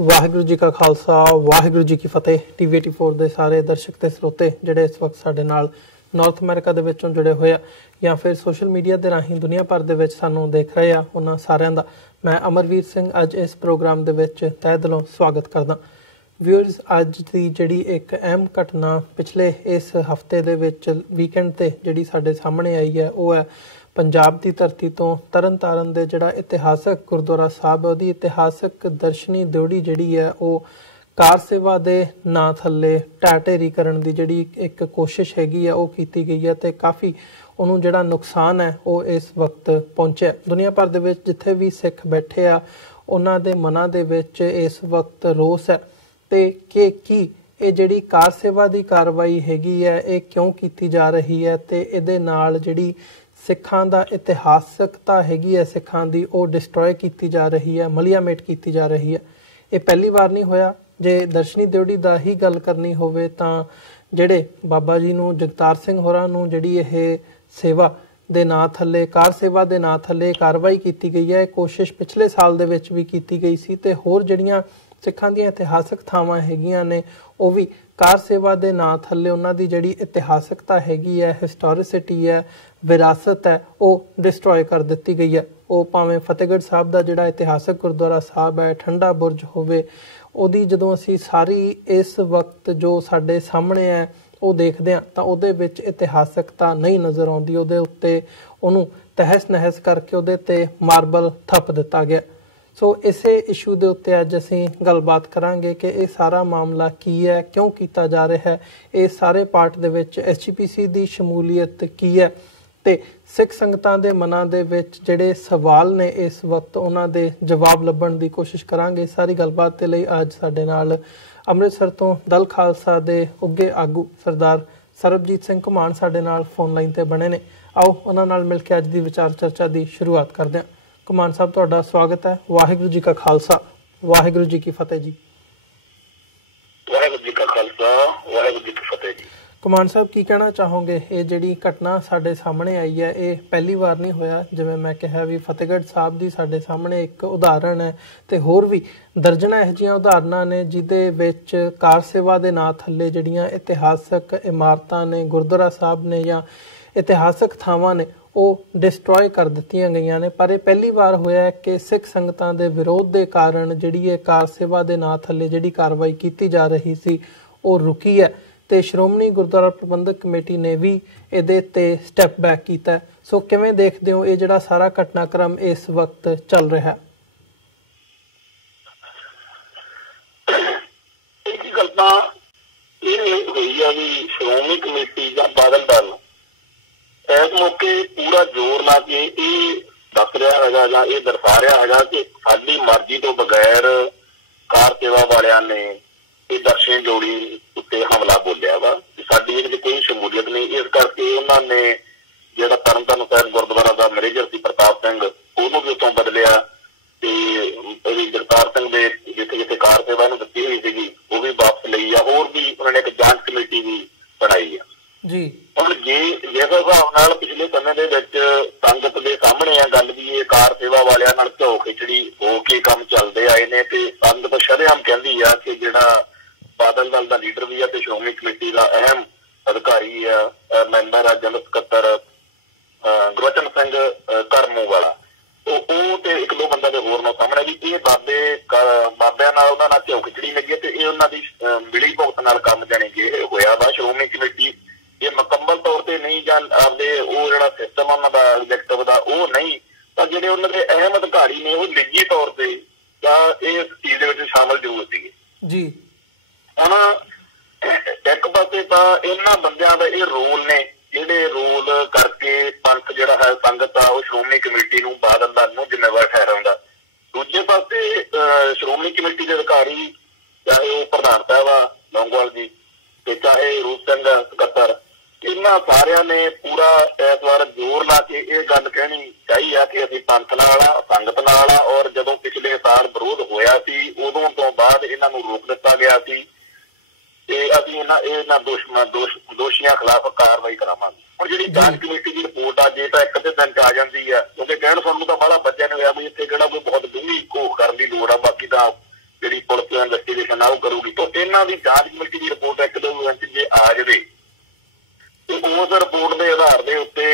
वाहिगुरू जी का खालसा वाहिगुरू जी की फतेह। TV84 ਦੇ ਸਾਰੇ ਦਰਸ਼ਕ ਤੇ ਸਰੋਤੇ ਜਿਹੜੇ ਇਸ ਵਕਤ ਸਾਡੇ ਨਾਲ ਨਾਰਥ ਅਮਰੀਕਾ ਦੇ ਵਿੱਚੋਂ ਜੁੜੇ ਹੋਏ ਆ ਜਾਂ ਫਿਰ ਸੋਸ਼ਲ ਮੀਡੀਆ ਦੇ ਰਾਹੀਂ ਦੁਨੀਆ ਭਰ ਦੇ ਵਿੱਚ ਸਾਨੂੰ ਦੇਖ ਰਹੇ ਆ, ਉਹਨਾਂ ਸਾਰਿਆਂ ਦਾ ਮੈਂ ਅਮਰਵੀਰ ਸਿੰਘ ਅੱਜ ਇਸ ਪ੍ਰੋਗਰਾਮ ਦੇ ਵਿੱਚ ਤਹਿ ਦਿਲੋਂ ਸਵਾਗਤ ਕਰਦਾ। ਵਿਊਅਰਸ, ਅੱਜ ਦੀ ਜਿਹੜੀ ਇੱਕ ਅਹਿਮ ਘਟਨਾ ਪਿਛਲੇ ਇਸ ਹਫਤੇ ਦੇ ਵਿੱਚ ਵੀਕਐਂਡ ਤੇ ਜਿਹੜੀ ਸਾਡੇ ਸਾਹਮਣੇ ਆਈ ਹੈ ਉਹ ਹੈ ਪੰਜਾਬ ਦੀ ਧਰਤੀ ਤੋਂ ਤਰਨਤਾਰਨ ਦੇ ਜਿਹੜਾ ਇਤਿਹਾਸਕ ਗੁਰਦੁਆਰਾ ਸਾਹਿਬ ਉਹਦੀ ਇਤਿਹਾਸਕ ਦਰਸ਼ਨੀ ਦਿਉੜੀ ਜਿਹੜੀ ਹੈ ਉਹ ਕਾਰ ਸੇਵਾ ਦੇ ਨਾਂ ਥੱਲੇ ਢਹਿ ਢੇਰੀ ਕਰਨ ਦੀ ਜਿਹੜੀ ਇੱਕ ਕੋਸ਼ਿਸ਼ ਹੈਗੀ ਹੈ ਉਹ ਕੀਤੀ ਗਈ ਹੈ ਤੇ ਕਾਫੀ ਉਹਨੂੰ ਜਿਹੜਾ ਨੁਕਸਾਨ ਹੈ ਉਹ ਇਸ ਵਕਤ ਪਹੁੰਚਿਆ। ਦੁਨੀਆ ਭਰ ਦੇ ਵਿੱਚ ਜਿੱਥੇ ਵੀ ਸਿੱਖ ਬੈਠੇ ਆ ਉਹਨਾਂ ਦੇ ਮਨਾਂ ਦੇ ਵਿੱਚ ਇਸ ਵਕਤ ਰੋਸ ਹੈ ਤੇ ਕਿ ਕੀ ਇਹ ਜਿਹੜੀ ਕਾਰ ਸੇਵਾ ਦੀ ਕਾਰਵਾਈ ਹੈਗੀ ਹੈ ਇਹ ਕਿਉਂ ਕੀਤੀ ਜਾ ਰਹੀ ਹੈ ਤੇ ਇਹਦੇ ਨਾਲ ਜਿਹੜੀ ਸਿੱਖਾਂ ਦਾ ਇਤਿਹਾਸਕਤਾ ਹੈਗੀ ਹੈ ਸਿੱਖਾਂ ਦੀ ਉਹ ਡਿਸਟਰੋਏ ਕੀਤੀ ਜਾ ਰਹੀ ਹੈ, ਮਲੀਆਮੇਟ ਕੀਤੀ ਜਾ ਰਹੀ ਹੈ। ਇਹ ਪਹਿਲੀ ਵਾਰ ਨਹੀਂ ਹੋਇਆ। ਜੇ ਦਰਸ਼ਨੀ ਦਿਉੜੀ ਦਾ ਹੀ ਗੱਲ ਕਰਨੀ ਹੋਵੇ ਤਾਂ ਜਿਹੜੇ ਬਾਬਾ ਜੀ ਨੂੰ ਜਗਤਾਰ ਸਿੰਘ ਹੋਰਾਂ ਨੂੰ ਜਿਹੜੀ ਇਹ ਸੇਵਾ ਦੇ ਨਾਂ ਥੱਲੇ ਕਾਰ ਸੇਵਾ ਦੇ ਨਾਂ ਥੱਲੇ ਕਾਰਵਾਈ ਕੀਤੀ ਗਈ ਹੈ, ਇਹ ਕੋਸ਼ਿਸ਼ ਪਿਛਲੇ ਸਾਲ ਦੇ ਵਿੱਚ ਵੀ ਕੀਤੀ ਗਈ ਸੀ ਤੇ ਹੋਰ ਜਿਹੜੀਆਂ ਸਿੱਖਾਂ ਦੀਆਂ ਇਤਿਹਾਸਕ ਥਾਵਾਂ ਹੈਗੀਆਂ ਨੇ ਉਹ ਵੀ ਕਾਰ ਸੇਵਾ ਦੇ ਨਾਂ ਥੱਲੇ ਉਹਨਾਂ ਦੀ ਜਿਹੜੀ ਇਤਿਹਾਸਕਤਾ ਹੈਗੀ ਹੈ, ਹਿਸਟੋਰਿਸਿਟੀ ਹੈ, ਵਿਰਾਸਤ ਹੈ ਉਹ ਡਿਸਟਰੋਏ ਕਰ ਦਿੱਤੀ ਗਈ ਹੈ। ਉਹ ਭਾਵੇਂ ਫਤਿਹਗੜ੍ਹ ਸਾਹਿਬ ਦਾ ਜਿਹੜਾ ਇਤਿਹਾਸਕ ਗੁਰਦੁਆਰਾ ਸਾਹਿਬ ਹੈ, ਠੰਡਾ ਬੁਰਜ ਹੋਵੇ, ਉਹਦੀ ਜਦੋਂ ਅਸੀਂ ਸਾਰੀ ਇਸ ਵਕਤ ਜੋ ਸਾਡੇ ਸਾਹਮਣੇ ਹੈ ਉਹ ਦੇਖਦੇ ਹਾਂ ਤਾਂ ਉਹਦੇ ਵਿੱਚ ਇਤਿਹਾਸਕਤਾ ਨਹੀਂ ਨਜ਼ਰ ਆਉਂਦੀ। ਉਹਦੇ ਉੱਤੇ ਉਹਨੂੰ ਤਹਿਸ ਨਹਿਸ ਕਰਕੇ ਉਹਦੇ ਤੇ ਮਾਰਬਲ ਥੱਪ ਦਿੱਤਾ ਗਿਆ। ਸੋ ਇਸੇ ਇਸ਼ੂ ਦੇ ਉੱਤੇ ਅੱਜ ਅਸੀਂ ਗੱਲਬਾਤ ਕਰਾਂਗੇ ਕਿ ਇਹ ਸਾਰਾ ਮਾਮਲਾ ਕੀ ਹੈ, ਕਿਉਂ ਕੀਤਾ ਜਾ ਰਿਹਾ ਹੈ, ਇਹ ਸਾਰੇ ਪਾਰਟ ਦੇ ਵਿੱਚ SGPC ਦੀ ਸ਼ਮੂਲੀਅਤ ਕੀ ਹੈ ਤੇ ਸਿੱਖ ਸੰਗਤਾਂ ਦੇ ਮਨਾਂ ਦੇ ਵਿੱਚ ਜਿਹੜੇ ਸਵਾਲ ਨੇ ਇਸ ਵਕਤ ਉਹਨਾਂ ਦੇ ਜਵਾਬ ਲੱਭਣ ਦੀ ਕੋਸ਼ਿਸ਼ ਕਰਾਂਗੇ। ਸਾਰੀ ਗੱਲਬਾਤ ਦੇ ਲਈ ਅੱਜ ਸਾਡੇ ਨਾਲ ਅੰਮ੍ਰਿਤਸਰ ਤੋਂ ਦਲ ਖਾਲਸਾ ਦੇ ਉੱਘੇ ਆਗੂ ਸਰਦਾਰ ਸਰਬਜੀਤ ਸਿੰਘ ਘੁਮਾਣ ਸਾਡੇ ਨਾਲ ਫੋਨ ਲਾਈਨ ਤੇ ਬਣੇ ਨੇ। ਆਓ ਉਹਨਾਂ ਨਾਲ ਮਿਲ ਕੇ ਅੱਜ ਦੀ ਵਿਚਾਰ ਚਰਚਾ ਦੀ ਸ਼ੁਰੂਆਤ ਕਰਦੇ ਹਾਂ। ਘੁਮਾਣ ਸਾਹਿਬ, ਤੁਹਾਡਾ ਸਵਾਗਤ ਹੈ। ਵਾਹਿਗੁਰੂ ਜੀ ਕਾ ਖਾਲਸਾ ਵਾਹਿਗੁਰੂ ਜੀ ਕੀ ਫਤਿਹ ਜੀ। ਵਾਹਿਗੁਰੂ ਜੀ ਕਾ ਖਾਲਸਾ ਵਾਹਿਗੁਰੂ ਜੀ ਕੀ ਫਤਿਹ ਜੀ। ਘੁਮਾਣ ਸਾਹਿਬ, ਕੀ ਕਹਿਣਾ ਚਾਹੋਗੇ? ਇਹ ਜਿਹੜੀ ਘਟਨਾ ਸਾਡੇ ਸਾਹਮਣੇ ਆਈ ਹੈ ਇਹ ਪਹਿਲੀ ਵਾਰ ਨਹੀਂ ਹੋਇਆ। ਜਿਵੇਂ ਮੈਂ ਕਿਹਾ ਵੀ ਫਤਿਹਗੜ੍ਹ ਸਾਹਿਬ ਦੀ ਸਾਡੇ ਸਾਹਮਣੇ ਇੱਕ ਉਦਾਹਰਣ ਹੈ ਤੇ ਹੋਰ ਵੀ ਦਰਜਨਾਂ ਇਹੋ ਜਿਹੀਆਂ ਉਦਾਹਰਨਾਂ ਨੇ ਜਿਹਦੇ ਵਿੱਚ ਕਾਰ ਸੇਵਾ ਦੇ ਨਾਂ ਥੱਲੇ ਜਿਹੜੀਆਂ ਇਤਿਹਾਸਕ ਇਮਾਰਤਾਂ ਨੇ, ਗੁਰਦੁਆਰਾ ਸਾਹਿਬ ਨੇ ਜਾਂ ਇਤਿਹਾਸਕ ਥਾਵਾਂ ਨੇ ਉਹ ਡਿਸਟਰੋਏ ਕਰ ਦਿੱਤੀਆਂ ਗਈਆਂ ਨੇ। ਪਰ ਇਹ ਪਹਿਲੀ ਵਾਰ ਹੋਇਆ ਕਿ ਸਿੱਖ ਸੰਗਤਾਂ ਦੇ ਵਿਰੋਧ ਦੇ ਕਾਰਨ ਜਿਹੜੀ ਇਹ ਕਾਰ ਸੇਵਾ ਦੇ ਨਾਂ ਥੱਲੇ ਜਿਹੜੀ ਕਾਰਵਾਈ ਕੀਤੀ ਜਾ ਰਹੀ ਸੀ ਉਹ ਰੁਕੀ ਹੈ ਤੇ ਸ਼੍ਰੋਮਣੀ ਗੁਰਦੁਆਰਾ ਪ੍ਰਬੰਧਕ ਕਮੇਟੀ ਨੇ ਵੀ ਇਹਦੇ ਤੇ ਸਟੈਪ ਬੈਕ ਕੀਤਾ। ਸੋ ਕਿਵੇਂ ਦੇਖਦੇ ਹੋ ਇਹ ਜਿਹੜਾ ਸਾਰਾ ਘਟਨਾਕ੍ਰਮ ਇਸ ਵਕਤ ਚੱਲ ਰਿਹਾ? ਇਹ ਗੱਲ ਤਾਂ ਇਹ ਹੋਈ ਆ ਵੀ ਸ਼੍ਰੋਮਣੀ ਕਮੇਟੀ ਜਾਂ ਬਾਦਲ ਦਲ ਇਸ ਮੌਕੇ ਪੂਰਾ ਜ਼ੋਰ ਲਾ ਕੇ ਇਹ ਦੱਸ ਰਿਹਾ ਹੈਗਾ ਜਾਂ ਇਹ ਦਰਸਾ ਰਿਹਾ ਹੈਗਾ ਕਿ ਸਾਡੀ ਮਰਜ਼ੀ ਤੋਂ ਬਗੈਰ ਕਾਰ ਸੇਵਾ ਵਾਲਿਆਂ ਨੇ ਇਹ ਦਰਸ਼ਨੀ ਦਿਉੜੀ ਉੱਤੇ ਹਮਲਾ ਬੋਲਿਆ ਵਾ। ਸਾਡੀ ਇਹਦੇ ਵਿੱਚ ਕੋਈ ਸ਼ਮੂਲੀਅਤ ਨਹੀਂ। ਇਸ ਕਰਕੇ ਉਹਨਾਂ ਨੇ ਜਿਹੜਾ ਤਰਨਤਾਰਨ ਸਾਹਿਬ ਗੁਰਦੁਆਰਾ ਦਾ ਮੈਨੇਜਰ ਸੀ ਪ੍ਰਤਾਪ ਸਿੰਘ ਉਹਨੂੰ ਵੀ ਉੱਥੋਂ ਬਦਲਿਆ ਤੇ ਜਗਤਾਰ ਸਿੰਘ ਦੇ ਜਿੱਥੇ ਜਿੱਥੇ ਕਾਰ ਸੇਵਾ ਨੂੰ ਦਿੱਤੀ ਹੋਈ ਸੀਗੀ ਉਹ ਵੀ ਵਾਪਸ ਲਈ ਆ। ਹੋਰ ਵੀ ਉਹਨਾਂ ਨੇ ਇੱਕ ਜਾਂਚ ਕਮੇਟੀ ਵੀ ਬਣਾਈ ਆ ਜੀ। ਹੁਣ ਜਿਸ ਹਿਸਾਬ ਨਾਲ ਪਿਛਲੇ ਸਮੇਂ ਦੇ ਵਿੱਚ ਸੰਗਤ ਦੇ ਸਾਹਮਣੇ ਆ ਗੱਲ ਵੀ ਇਹ ਕਾਰ ਸੇਵਾ ਵਾਲਿਆਂ ਨਾਲ ਘਿਓ ਖਿਚੜੀ ਹੋ ਕੇ ਕੰਮ ਚੱਲਦੇ ਆਏ ਨੇ ਤੇ ਸੰਗਤ ਸ਼ਰੇਆਮ ਕਹਿੰਦੀ ਆ ਕਿ ਜਿਹੜਾ ਬਾਦਲ ਦਲ ਦਾ ਲੀਡਰ ਵੀ ਆ ਤੇ ਸ਼੍ਰੋਮਣੀ ਕਮੇਟੀ ਦਾ ਅਹਿਮ ਅਧਿਕਾਰੀ ਆ ਮੈਂਬਰ ਆ ਜਨਰਲ ਸਕੱਤਰ ਗੁਰਬਚਨ ਸਿੰਘ ਕਰਮੂ ਵਾਲਾ ਉਹ ਤੇ ਇੱਕ ਦੋ ਬੰਦਿਆਂ ਦੇ ਹੋਰ ਨਾਲ ਸਾਹਮਣੇ ਵੀ ਇਹ ਬਾਬਿਆਂ ਨਾਲ ਉਹਨਾਂ ਨਾਲ ਘਿਓ ਖਿਚੜੀ ਲੱਗੀ ਤੇ ਇਹ ਉਹਨਾਂ ਦੀ ਮਿਲੀ ਭੁਗਤ ਨਾਲ ਕੰਮ ਜਾਣੀ ਕਿ ਹੋਇਆ ਵਾ। ਸ਼੍ਰੋਮਣੀ ਕਮੇਟੀ ਇਹ ਮੁਕੰਮਲ ਤੌਰ ਤੇ ਨਹੀਂ ਜਾਂ ਆਪਦੇ ਉਹ ਜਿਹੜਾ ਸਿਸਟਮ ਉਹਨਾਂ ਦਾ ਐਗਜ਼ੈਕਟਿਵ ਦਾ ਉਹ ਨਹੀਂ ਤਾਂ ਜਿਹੜੇ ਉਹਨਾਂ ਦੇ ਅਹਿਮ ਅਧਿਕਾਰੀ ਨੇ ਉਹ ਨਿੱਜੀ ਤੌਰ ਤੇ ਜਾਂ ਇਸ ਚੀਜ਼ ਦੇ ਵਿੱਚ ਸ਼ਾਮਲ ਜ਼ਰੂਰ ਸੀਗੇ ਜੀ। ਹੁਣ ਇੱਕ ਪਾਸੇ ਤਾਂ ਇਹਨਾਂ ਬੰਦਿਆਂ ਦਾ ਇਹ ਰੋਲ ਨੇ ਜਿਹੜੇ ਰੋਲ ਕਰਕੇ ਪੰਥ ਜਿਹੜਾ ਹੈ ਸੰਗਤ ਆ ਉਹ ਸ਼੍ਰੋਮਣੀ ਕਮੇਟੀ ਨੂੰ ਬਾਦਲ ਦਲ ਨੂੰ ਜ਼ਿੰਮੇਵਾਰ ਠਹਿਰਾਉਂਦਾ। ਦੂਜੇ ਪਾਸੇ ਸ਼੍ਰੋਮਣੀ ਕਮੇਟੀ ਦੇ ਅਧਿਕਾਰੀ ਚਾਹੇ ਉਹ ਪ੍ਰਧਾਨ ਸਾਹਿਬ ਆ ਲੌਂਗੋਵਾਲ ਜੀ ਤੇ ਚਾਹੇ ਰੂਪ ਸਿੰਘ ਸਕੱਤਰ, ਇਹਨਾਂ ਸਾਰਿਆਂ ਨੇ ਪੂਰਾ ਇਸ ਵਾਰ ਜ਼ੋਰ ਲਾ ਕੇ ਇਹ ਗੱਲ ਕਹਿਣੀ ਚਾਹੀ ਆ ਕਿ ਅਸੀਂ ਪੰਥ ਨਾਲ ਆ, ਸੰਗਤ ਨਾਲ ਆ। ਔਰ ਜਦੋਂ ਪਿਛਲੇ ਸਾਲ ਵਿਰੋਧ ਹੋਇਆ ਸੀ ਉਦੋਂ ਤੋਂ ਬਾਅਦ ਇਹਨਾਂ ਨੂੰ ਰੋਕ ਦਿੱਤਾ ਗਿਆ ਸੀ ਤੇ ਅਸੀਂ ਇਹਨਾਂ ਦੋਸ਼ੀਆਂ ਖਿਲਾਫ ਕਾਰਵਾਈ ਕਰਾਵਾਂਗੇ। ਹੁਣ ਜਿਹੜੀ ਜਾਂਚ ਕਮੇਟੀ ਦੀ ਰਿਪੋਰਟ ਆ ਜੇ ਤਾਂ ਇੱਕ ਦੇ ਦਿਨ ਚ ਆ ਜਾਂਦੀ ਆ ਕਿਉਂਕਿ ਕਹਿਣ ਸਾਨੂੰ ਤਾਂ ਬਾਹਲਾ ਬੱਚਿਆਂ ਨੇ ਹੋਇਆ ਵੀ ਇੱਥੇ ਕਿਹੜਾ ਕੋਈ ਬਹੁਤ ਡੂੰਘੀ ਘੋਖ ਕਰਨ ਦੀ ਲੋੜ ਆ, ਬਾਕੀ ਤਾਂ ਜਿਹੜੀ ਪੁਲਿਸ ਇਨਵੈਸਟੀਗੇਸ਼ਨ ਆ ਉਹ ਕਰੂਗੀ। ਤਾਂ ਇਹਨਾਂ ਦੀ ਜਾਂਚ ਕਮੇਟੀ ਦੀ ਰਿਪੋਰਟ ਇੱਕ ਦੋ ਦਿਨ ਜੇ ਆ ਜਾਵੇ ਤੇ ਉਸ ਰਿਪੋਰਟ ਦੇ ਆਧਾਰ ਦੇ ਉੱਤੇ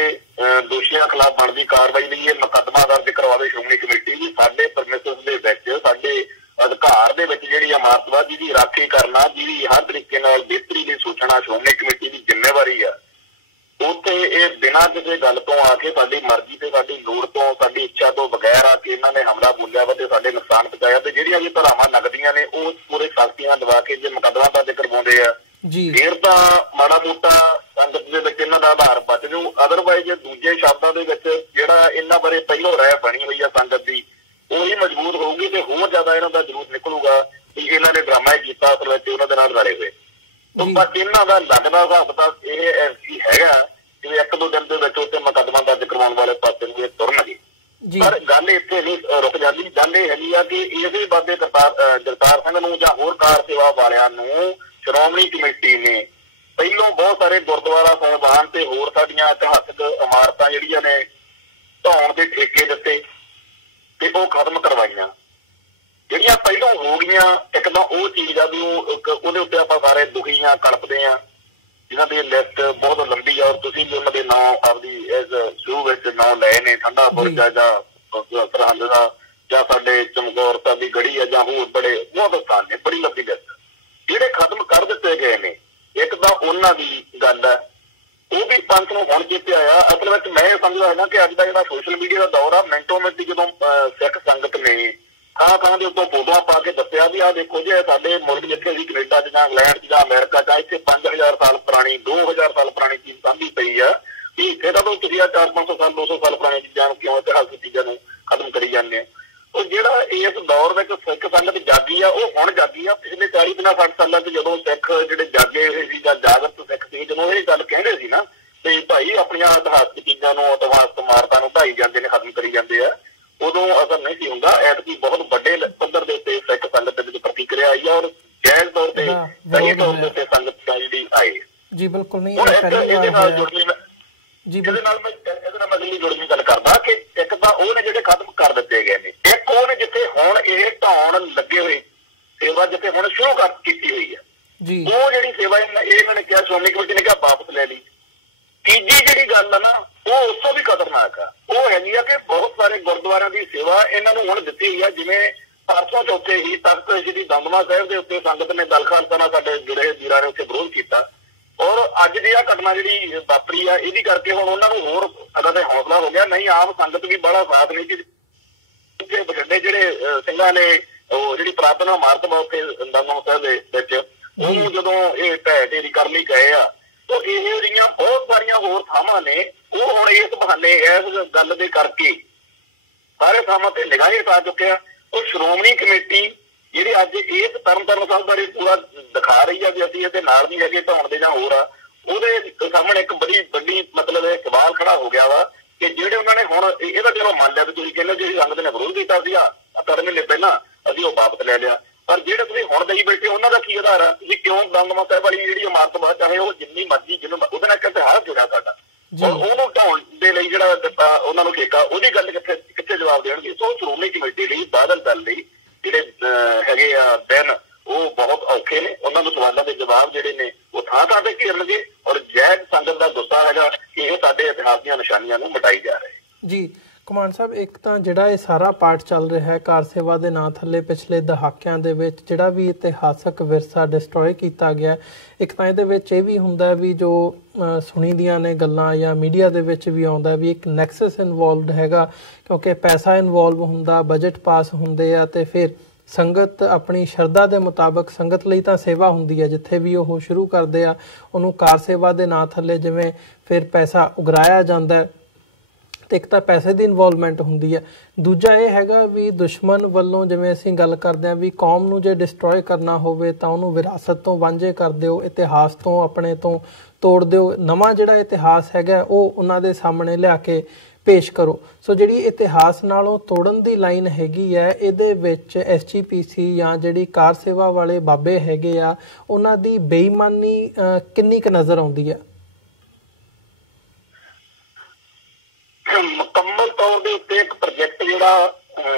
ਦੋਸ਼ੀਆਂ ਖਿਲਾਫ ਬਣਦੀ ਕਾਰਵਾਈ ਲਈ ਇਹ ਮੁਕੱਦਮਾ ਦਰਜ ਕਰਵਾਵੇ ਸ਼੍ਰੋਮਣੀ ਕਮੇਟੀ ਵੀ ਸਾਡੇ ਪਰਮਿਸਿਸ ਦੇ ਵਿੱਚ, ਸਾਡੇ ਅਧਿਕਾਰ ਦੇ ਵਿੱਚ ਜਿਹੜੀ ਇਮਾਰਤ ਵਾ ਜਿਹਦੀ ਰਾਖੀ ਕਰਨਾ, ਜਿਹਦੀ ਹਰ ਤਰੀਕੇ ਨਾਲ ਬਿਹਤਰੀ ਦੀ ਸੋਚਣਾ ਸ਼੍ਰੋਮਣੀ ਕਮੇਟੀ ਦੀ ਜ਼ਿੰਮੇਵਾਰੀ ਆ। ਉੱਥੇ ਇਹ ਬਿਨਾਂ ਕਿਸੇ ਗੱਲ ਤੋਂ ਆ ਕੇ ਸਾਡੀ ਮਰਜ਼ੀ ਤੇ ਸਾਡੀ ਲੋੜ ਤੋਂ, ਸਾਡੀ ਇੱਛਾ ਤੋਂ ਬਗੈਰ ਆ ਕੇ ਇਹਨਾਂ ਨੇ ਹਮਲਾ ਬੋਲਿਆ ਵਾ ਤੇ ਸਾਡੇ ਨੁਕਸਾਨ ਪਹੁੰਚਾਇਆ ਤੇ ਜਿਹੜੀਆਂ ਵੀ ਧਾਰਾਵਾਂ ਨਗਦੀਆਂ ਨੇ ਉਹ ਪੂਰੇ ਸਖਤੀਆਂ ਦਵਾ ਕੇ ਜੇ ਮੁਕੱਦਮਾ ਦਰਜ ਕਰਵਾਉਂਦੇ ਆ ਫਿਰ ਤਾਂ ਮਾੜਾ ਮੋਟਾ ਸੰਗਤ ਦੇ ਵਿੱਚ ਇਹਨਾਂ ਦਾ ਆਧਾਰ ਬਚ ਜੂ। ਅਦਰਵਾਈਜ਼ ਦੂਜੇ ਸ਼ਬਦਾਂ ਦੇ ਵਿੱਚ ਜਿਹੜਾ ਇਹਨਾਂ ਬਾਰੇ ਪਹਿਲੋਂ ਰਾਇ ਬਣੀ ਹੋਈ ਆ ਸੰਗਤ ਦੀ ਉਹੀ ਮਜ਼ਬੂਤ ਹੋਊਗੀ ਤੇ ਹੋਰ ਜ਼ਿਆਦਾ ਇਹਨਾਂ ਦਾ ਜ਼ਰੂਰ ਨਿਕਲੂਗਾ ਕਿ ਇਹਨਾਂ ਨੇ ਡਰਾਮਾ ਕੀਤਾ ਅਸਲ ਵਿੱਚ ਉਹਨਾਂ ਦੇ ਨਾਲ ਰਲੇ ਹੋਏ। ਬਸ ਇਹਨਾਂ ਦਾ ਲੱਗਦਾ ਹਿਸਾਬ ਤਾਂ ਇਹ ਹੈਗਾ ਜਿਵੇਂ ਇੱਕ ਦੋ ਦਿਨ ਦੇ ਵਿੱਚ ਉੱਤੇ ਮੁਕੱਦਮਾ ਦਰਜ ਕਰਵਾਉਣ ਵਾਲੇ ਪਾਸੇ ਨੂੰ ਇਹ ਤੁਰਨਗੇ। ਪਰ ਗੱਲ ਇੱਥੇ ਨਹੀਂ ਰੁਕ ਜਾਂਦੀ। ਗੱਲ ਇਹ ਹੈਗੀ ਆ ਕਿ ਇਸੇ ਬਾਬੇ ਜਗਤਾਰ ਸਿੰਘ ਨੂੰ ਜਾਂ ਹੋਰ ਕਾਰ ਸੇਵਾ ਵਾਲਿਆਂ ਨੂੰ ਸ਼੍ਰੋਮਣੀ ਕਮੇਟੀ ਨੇ ਪਹਿਲੋਂ ਬਹੁਤ ਸਾਰੇ ਗੁਰਦੁਆਰਾ ਸਾਹਿਬਾਨ ਤੇ ਹੋਰ ਸਾਡੀਆਂ ਇਤਿਹਾਸਕ ਇਮਾਰਤਾਂ ਜਿਹੜੀਆਂ ਨੇ ਢਾਉਣ ਦੇ ਠੇਕੇ ਦਿੱਤੇ ਤੇ ਉਹ ਖਤਮ ਕਰਵਾਈਆਂ। ਜਿਹੜੀਆਂ ਪਹਿਲਾਂ ਹੋ ਗਈਆਂ ਇੱਕ ਤਾਂ ਉਹ ਚੀਜ਼ ਆ ਵੀ ਉਹਦੇ ਉੱਤੇ ਆਪਾਂ ਸਾਰੇ ਦੁਖੀ ਆ, ਕਲਪਦੇ ਆ, ਜਿਨ੍ਹਾਂ ਦੀ ਲਿਸਟ ਬਹੁਤ ਲੰਬੀ ਆ ਔਰ ਤੁਸੀਂ ਵੀ ਉਹਨਾਂ ਦੇ ਨਾਂ ਆਪਦੀ ਇਸ ਸ਼ੁਰੂ ਵਿੱਚ ਨਾਂ ਲਏ ਨੇ। ਠੰਡਾ ਬੁਰਜ ਆ ਜਾਂ ਸਰਹੰਦ ਦਾ ਜਾਂ ਸਾਡੇ ਚਮਕੌਰ ਦੀ ਗੜੀ ਆ ਜਾਂ ਹੋਰ ਬੜੇ ਬਹੁਤ ਸਥਾਨ ਨੇ, ਬੜੀ ਲੰਬੀ ਲਿਸਟ ਜਿਹੜੇ ਖਤਮ ਕਰ ਦਿੱਤੇ ਗਏ ਨੇ। ਇੱਕ ਤਾਂ ਉਹਨਾਂ ਦੀ ਗੱਲ ਹੈ ਉਹ ਵੀ ਪੰਥ ਨੂੰ ਹੁਣ ਚੇਤੇ ਆਇਆ। ਅਸਲ ਵਿੱਚ ਮੈਂ ਇਹ ਸਮਝਦਾ ਹੈਗਾ ਕਿ ਅੱਜ ਦਾ ਜਿਹੜਾ ਸੋਸ਼ਲ ਮੀਡੀਆ ਦਾ ਦੌਰ ਆ ਮਿੰਟੋ ਮਿੰਟ ਜਦੋਂ ਸਿੱਖ ਸੰਗਤ ਨੇ ਥਾਂ ਥਾਂ ਦੇ ਉੱਤੋਂ ਫੋਟੋਆਂ ਪਾ ਕੇ ਦੱਸਿਆ ਵੀ ਆਹ ਦੇਖੋ ਜੀ ਸਾਡੇ ਮੁਲਕ ਜਿੱਥੇ ਵੀ ਕੈਨੇਡਾ 'ਚ ਜਾਂ ਇੰਗਲੈਂਡ 'ਚ ਜਾਂ ਅਮਰੀਕਾ 'ਚ ਇੱਥੇ 5000 ਸਾਲ ਪੁਰਾਣੀ 2000 ਸਾਲ ਪੁਰਾਣੀ ਚੀਜ਼ ਸਾਂਭੀ ਪਈ ਆ ਕਿ ਇੱਥੇ ਤਾਂ ਤੁਸੀਂ 400-500 ਸਾਲ 200 ਸਾਲ ਪੁਰਾਣੀ ਚੀਜ਼ਾਂ ਨੂੰ ਕਿਉਂ ਇਤਿਹਾਸਕ ਚੀਜ਼ਾਂ ਨੂੰ ਖਤਮ ਕਰੀ ਜਾਂਦੇ ਆ। ਉਹ ਜਿਹੜਾ ਇਸ ਦੌਰ ਵਿੱਚ ਸਿੱਖ ਸੰਗਤ ਜਾਗੀ ਆ ਉਹ ਹੁਣ ਜਾਗੀ ਆ। ਪਿਛਲੇ 40-50-60 ਸਾਲਾਂ 'ਚ ਜਦੋਂ ਸਿੱਖ ਜਿਹੜੇ ਜਾਗੇ ਹੋਏ ਸੀ ਜਾਂ ਜਾਗਰਤ ਸਿੱਖ ਸੀ ਜਦੋਂ ਇਹ ਗੱਲ ਕਹਿੰਦੇ ਸੀ ਨਾ ਤੇ ਭਾਈ ਆਪਣੀਆਂ ਇਤਿਹਾਸਕ ਚੀਜ਼ਾਂ ਨੂੰ, ਇਤਿਹਾਸਕ ਇਮਾਰਤਾਂ ਨੂੰ ਢਾਈ ਜਾਂਦੇ ਨੇ, ਖਤਮ ਕਰੀ ਜਾਂਦੇ ਆ, ਉਦੋਂ ਅਸਰ ਨਹੀਂ ਸੀ ਹੁੰਦਾ। ਐਤਕੀ ਬਹੁਤ ਵੱਡੇ ਪੱਧਰ ਦੇ ਉੱਤੇ ਸਿੱਖ ਸੰਗਤ ਦੇ ਵਿੱਚ ਪ੍ਰਤੀਕਿਰਿਆ ਆਈ ਆ ਔਰ ਜਾਇਜ਼ ਤੌਰ ਤੇ ਸਹੀ ਤੌਰ ਦੇ ਉੱਤੇ ਸੰਗਤ ਜਿਹੜੀ ਆਈ ਜੀ। ਬਿਲਕੁਲ ਨਹੀਂ ਇਹਦੇ ਨਾਲ ਜੁੜਨੀ ਇਹਦੇ ਨਾਲ ਮੈਂ ਜਿਹੜੀ ਜੁੜਨੀ ਗੱਲ ਕਰਦਾ ਕਿ ਇੱਕ ਤਾਂ ਉਹ ਨੇ ਜਿਹੜੇ ਖਤਮ ਕਰ ਦਿੱਤੇ ਗਏ ਨੇ, ਇੱਕ ਉਹ ਨੇ ਜਿੱਥੇ ਹੁਣ ਇਹ ਢਾਉਣ ਲੱਗੇ ਹੋਏ ਸੇਵਾ ਜਿੱਥੇ ਹੁਣ ਸ਼ੁਰੂ ਕੀਤੀ ਹੋਈ ਆ ਉਹ ਜਿਹੜੀ ਸੇਵਾ ਇਹਨਾਂ ਨੇ ਕਿਹਾ ਸ਼੍ਰੋਮਣੀ ਕਮੇਟੀ ਨੇ ਕਿਹਾ ਵਾਪਸ ਲੈ ਲਈ। ਤੀਜੀ ਜਿਹੜੀ ਗੱਲ ਆ ਨਾ ਉਹ ਉਸ ਤੋਂ ਵੀ ਖਤਰਨਾਕ ਆ। ਉਹ ਹੈਗੀ ਆ ਕਿ ਬਹੁਤ ਸਾਰੇ ਗੁਰਦੁਆਰਿਆਂ ਦੀ ਸੇਵਾ ਇਹਨਾਂ ਨੂੰ ਹੁਣ ਦਿੱਤੀ ਹੋਈ ਆ। ਜਿਵੇਂ ਪਰਸੋਂ ਚੌਥੇ ਹੀ ਤਖਤ ਸ੍ਰੀ ਦਮਦਮਾ ਸਾਹਿਬ ਦੇ ਉੱਤੇ ਸੰਗਤ ਨੇ ਦਲ ਖਾਲਸਾ ਨਾਲ ਸਾਡੇ ਜੁੜੇ ਵੀਰਾਂ ਨੇ ਉੱਥੇ ਵਿਰੋਧ ਕੀਤਾ ਔਰ ਅੱਜ ਦੀ ਆਹ ਘਟਨਾ ਜਿਹੜੀ ਵਾਪਰੀ ਆ ਇਹਦੀ ਕਰਕੇ ਹੁਣ ਉਹਨਾਂ ਨੂੰ ਹੋਰ ਅਦਾ ਤੇ ਹੌਸਲਾ ਹੋ ਗਿਆ। ਨਹੀਂ ਆਮ ਸੰਗਤ ਵੀ ਬੜਾ ਸਾਥ ਨਹੀਂ ਕਿ ਬਠਿੰਡੇ ਜਿਹੜੇ ਸਿੰਘਾਂ ਨੇ ਉਹ ਜਿਹੜੀ ਪ੍ਰਾਰਥਨਾ ਇਮਾਰਤ ਉੱਥੇ ਦਮਦਮਾ ਸਾਹਿਬ ਦੇ ਵਿੱਚ ਉਹਨੂੰ ਜਦੋਂ ਇਹ ਢਹਿ ਢੇਰੀ ਕਰਨ ਲਈ ਗਏ ਆ ਤਾਂ ਇਹੋ ਜਿਹੀਆਂ ਬਹੁਤ ਸਾਰੀਆਂ ਹੋਰ ਥਾਵਾਂ ਨੇ ਉਹ ਹੁਣ ਇਸ ਬਹਾਨੇ ਇਸ ਗੱਲ ਦੇ ਕਰਕੇ ਸਾਰੇ ਥਾਵਾਂ ਤੇ ਨਿਗਾਹ ਹਟਾ ਚੁੱਕਿਆ। ਉਹ ਸ਼੍ਰੋਮਣੀ ਕਮੇਟੀ ਜਿਹੜੀ ਅੱਜ ਇਸ ਤਰਨਤਾਰਨ ਸਾਹਿਬ ਬਾਰੇ ਪੂਰਾ ਦਿਖਾ ਰਹੀ ਆ ਵੀ ਅਸੀਂ ਇਹਦੇ ਨਾਲ ਵੀ ਹੈਗੇ ਢਾਉਣ ਦੇ ਜਾਂ ਹੋਰ ਆ, ਉਹਦੇ ਸਾਹਮਣੇ ਇੱਕ ਬੜੀ ਵੱਡੀ ਮਤਲਬ ਇਹ ਸਵਾਲ ਖੜਾ ਹੋ ਗਿਆ ਵਾ ਕਿ ਜਿਹੜੇ ਉਹਨਾਂ ਨੇ ਹੁਣ ਇਹਦਾ ਚਲੋ ਮੰਨ ਲਿਆ ਵੀ ਤੁਸੀਂ ਕਹਿੰਦੇ ਜਿਹੜੀ ਸੰਗਤ ਨੇ ਵਿਰੋਧ ਕੀਤਾ ਸੀ ਆ 3 ਮਹੀਨੇ ਪਹਿਲਾਂ ਅਸੀਂ ਉਹ ਵਾਪਸ ਲੈ ਲਿਆ, ਪਰ ਜਿਹੜੇ ਤੁਸੀਂ ਹੁਣ ਦੇਈ ਬੈਠੇ ਉਹਨਾਂ ਦਾ ਕੀ ਆਧਾਰ ਆ? ਤੁਸੀਂ ਕਿਉਂ ਦਮਦਮਾ ਸਾਹਿਬ ਵਾਲੀ ਜਿਹੜੀ ਇਮਾਰਤ ਬਾਅਦ ਚਾਹੇ ਉਹ ਜਿੰਨੀ ਮਰਜ਼ੀ ਜਿਹਨੂੰ ਉਹਦੇ ਨਾਲ ਕਿਤੇ ਹਾਰ ਜੁੜਿਆ ਸਾਡਾ ਉਹਨੂੰ ਢਾਉਣ ਦੇ ਲਈ ਜਿਹੜਾ ਉਹਨਾਂ ਨੂੰ ਠੇਕਾ ਉਹਦੀ ਗੱਲ ਕਿੱਥੇ ਜਵਾਬ ਦੇਣਗੇ? ਸੋ ਸ਼੍ਰੋਮਣੀ ਕਮੇਟੀ ਲਈ ਬਾਦਲ ਦਲ ਲਈ ਜਿਹੜੇ ਹੈਗੇ ਆ ਦਿਨ ਉਹ ਬਹੁਤ ਔਖੇ ਨੇ। ਉਹਨਾਂ ਨੂੰ ਸਵਾਲਾਂ ਦੇ ਜਵਾਬ ਜਿਹੜੇ ਨੇ ਉਹ ਥਾਂ ਥਾਂ ਤੇ ਘੇਰਨਗੇ ਔਰ ਜਾਇਜ਼ ਸੰਗਤ ਦਾ ਗੁੱਸਾ ਹੈਗਾ ਕਿ ਇਹ ਸਾਡੇ ਇਤਿਹਾਸ ਦੀਆਂ ਨਿਸ਼ਾਨੀਆਂ ਨੂੰ ਮਿਟਾਈ ਜਾ ਰਹੇ ਜੀ। ਕਮਾਨ ਸਾਹਿਬ ਇੱਕ ਤਾਂ ਜਿਹੜਾ ਇਹ ਸਾਰਾ ਪਾਠ ਚੱਲ ਰਿਹਾ ਹੈ ਕਾਰ ਸੇਵਾ ਦੇ ਨਾਂ ਥੱਲੇ ਪਿਛਲੇ ਦਹਾਕਿਆਂ ਦੇ ਵਿੱਚ ਜਿਹੜਾ ਵੀ ਇਤਿਹਾਸਕ ਵਿਰਸਾ ਡਿਸਟਰੋਏ ਕੀਤਾ ਗਿਆ, ਇੱਕ ਤਾਂ ਇਹਦੇ ਵਿੱਚ ਇਹ ਵੀ ਹੁੰਦਾ ਵੀ ਜੋ ਸੁਣੀ ਦੀਆਂ ਨੇ ਗੱਲਾਂ ਜਾਂ ਮੀਡੀਆ ਦੇ ਵਿੱਚ ਵੀ ਆਉਂਦਾ ਵੀ ਇੱਕ ਨੈਕਸਸ ਇਨਵੋਲਵਡ ਹੈਗਾ ਕਿਉਂਕਿ ਪੈਸਾ ਇਨਵੋਲਵ ਹੁੰਦਾ, ਬਜਟ ਪਾਸ ਹੁੰਦੇ ਆ ਤੇ ਫਿਰ ਸੰਗਤ ਆਪਣੀ ਸ਼ਰਧਾ ਦੇ ਮੁਤਾਬਕ ਸੰਗਤ ਲਈ ਤਾਂ ਸੇਵਾ ਹੁੰਦੀ ਹੈ ਜਿੱਥੇ ਵੀ ਉਹ ਸ਼ੁਰੂ ਕਰਦੇ ਆ ਉਹਨੂੰ ਕਾਰ ਸੇਵਾ ਦੇ ਨਾਂ ਥੱਲੇ ਜਿਵੇਂ ਫਿਰ ਪੈਸਾ ਉਗਰਾਇਆ ਜਾਂਦਾ ਤੇ ਇੱਕ ਤਾਂ ਪੈਸੇ ਦੀ ਇਨਵੋਲਵਮੈਂਟ ਹੁੰਦੀ ਹੈ। ਦੂਜਾ ਇਹ ਹੈਗਾ ਵੀ ਦੁਸ਼ਮਣ ਵੱਲੋਂ ਜਿਵੇਂ ਅਸੀਂ ਗੱਲ ਕਰਦੇ ਹਾਂ ਵੀ ਕੌਮ ਨੂੰ ਜੇ ਡਿਸਟਰੋਏ ਕਰਨਾ ਹੋਵੇ ਤਾਂ ਉਹਨੂੰ ਵਿਰਾਸਤ ਤੋਂ ਵਾਂਝੇ ਕਰ ਦਿਓ, ਇਤਿਹਾਸ ਤੋਂ ਆਪਣੇ ਤੋਂ ਤੋੜ ਦਿਓ, ਨਵਾਂ ਜਿਹੜਾ ਇਤਿਹਾਸ ਹੈਗਾ ਉਹ ਉਹਨਾਂ ਦੇ ਸਾਹਮਣੇ ਲਿਆ ਕੇ ਪੇਸ਼ ਕਰੋ। ਸੋ ਜਿਹੜੀ ਇਤਿਹਾਸ ਨਾਲੋਂ ਤੋੜਨ ਦੀ ਲਾਈਨ ਹੈਗੀ ਹੈ ਇਹਦੇ ਵਿੱਚ SGPC ਜਾਂ ਜਿਹੜੀ ਕਾਰ ਸੇਵਾ ਵਾਲੇ ਬਾਬੇ ਹੈਗੇ ਆ ਉਹਨਾਂ ਦੀ ਬੇਈਮਾਨੀ ਕਿੰਨੀ ਕੁ ਨਜ਼ਰ ਆਉਂਦੀ ਹੈ? ਮੁਕੰਮਲ ਤੌਰ ਦੇ ਉੱਤੇ ਇੱਕ ਪ੍ਰੋਜੈਕਟ ਜਿਹੜਾ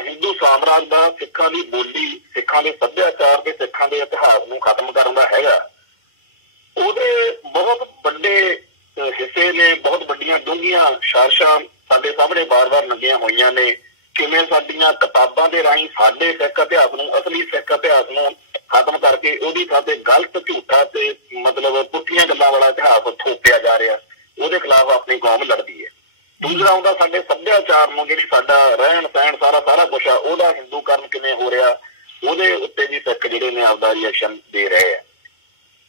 ਹਿੰਦੂ ਸਾਮਰਾਜ ਦਾ ਸਿੱਖਾਂ ਦੀ ਬੋਲੀ, ਸਿੱਖਾਂ ਦੇ ਸੱਭਿਆਚਾਰ ਤੇ ਸਿੱਖਾਂ ਦੇ ਇਤਿਹਾਸ ਨੂੰ ਖਤਮ ਕਰਨ ਦਾ ਹੈਗਾ, ਉਹਦੇ ਬਹੁਤ ਵੱਡੇ ਹਿੱਸੇ ਨੇ, ਬਹੁਤ ਵੱਡੀਆਂ ਡੂੰਘੀਆਂ ਸਾਜ਼ਿਸ਼ਾਂ ਸਾਡੇ ਸਾਹਮਣੇ ਵਾਰ-ਵਾਰ ਲੱਗੀਆਂ ਹੋਈਆਂ ਨੇ। ਕਿਵੇਂ ਸਾਡੀਆਂ ਕਿਤਾਬਾਂ ਦੇ ਰਾਹੀਂ ਸਾਡੇ ਸਿੱਖ ਇਤਿਹਾਸ ਨੂੰ, ਅਸਲੀ ਸਿੱਖ ਇਤਿਹਾਸ ਨੂੰ ਖਤਮ ਕਰਕੇ ਉਹਦੀ ਥਾਂ ਤੇ ਗਲਤ, ਝੂਠਾ ਤੇ ਮਤਲਬ ਪੁੱਠੀਆਂ ਗੱਲਾਂ ਵਾਲਾ ਇਤਿਹਾਸ ਥੋਪਿਆ ਜਾ ਰਿਹਾ, ਉਹਦੇ ਖਿਲਾਫ ਆਪਣੀ ਕੌਮ ਲੜਦੀ ਹੈ। ਦੂਜਾ ਆਉਂਦਾ ਸਾਡੇ ਸੱਭਿਆਚਾਰ ਨੂੰ, ਜਿਹੜੀ ਸਾਡਾ ਰਹਿਣ ਸਹਿਣ ਸਾਰਾ ਕੁਛ ਆ, ਉਹਦਾ ਹਿੰਦੂਕਰਨ ਕਿਵੇਂ ਹੋ ਰਿਹਾ, ਉਹਦੇ ਉੱਤੇ ਵੀ ਸਿੱਖ ਜਿਹੜੇ ਨੇ ਆਪਦਾ ਰਿਐਕਸ਼ਨ ਦੇ ਰਹੇ ਆ,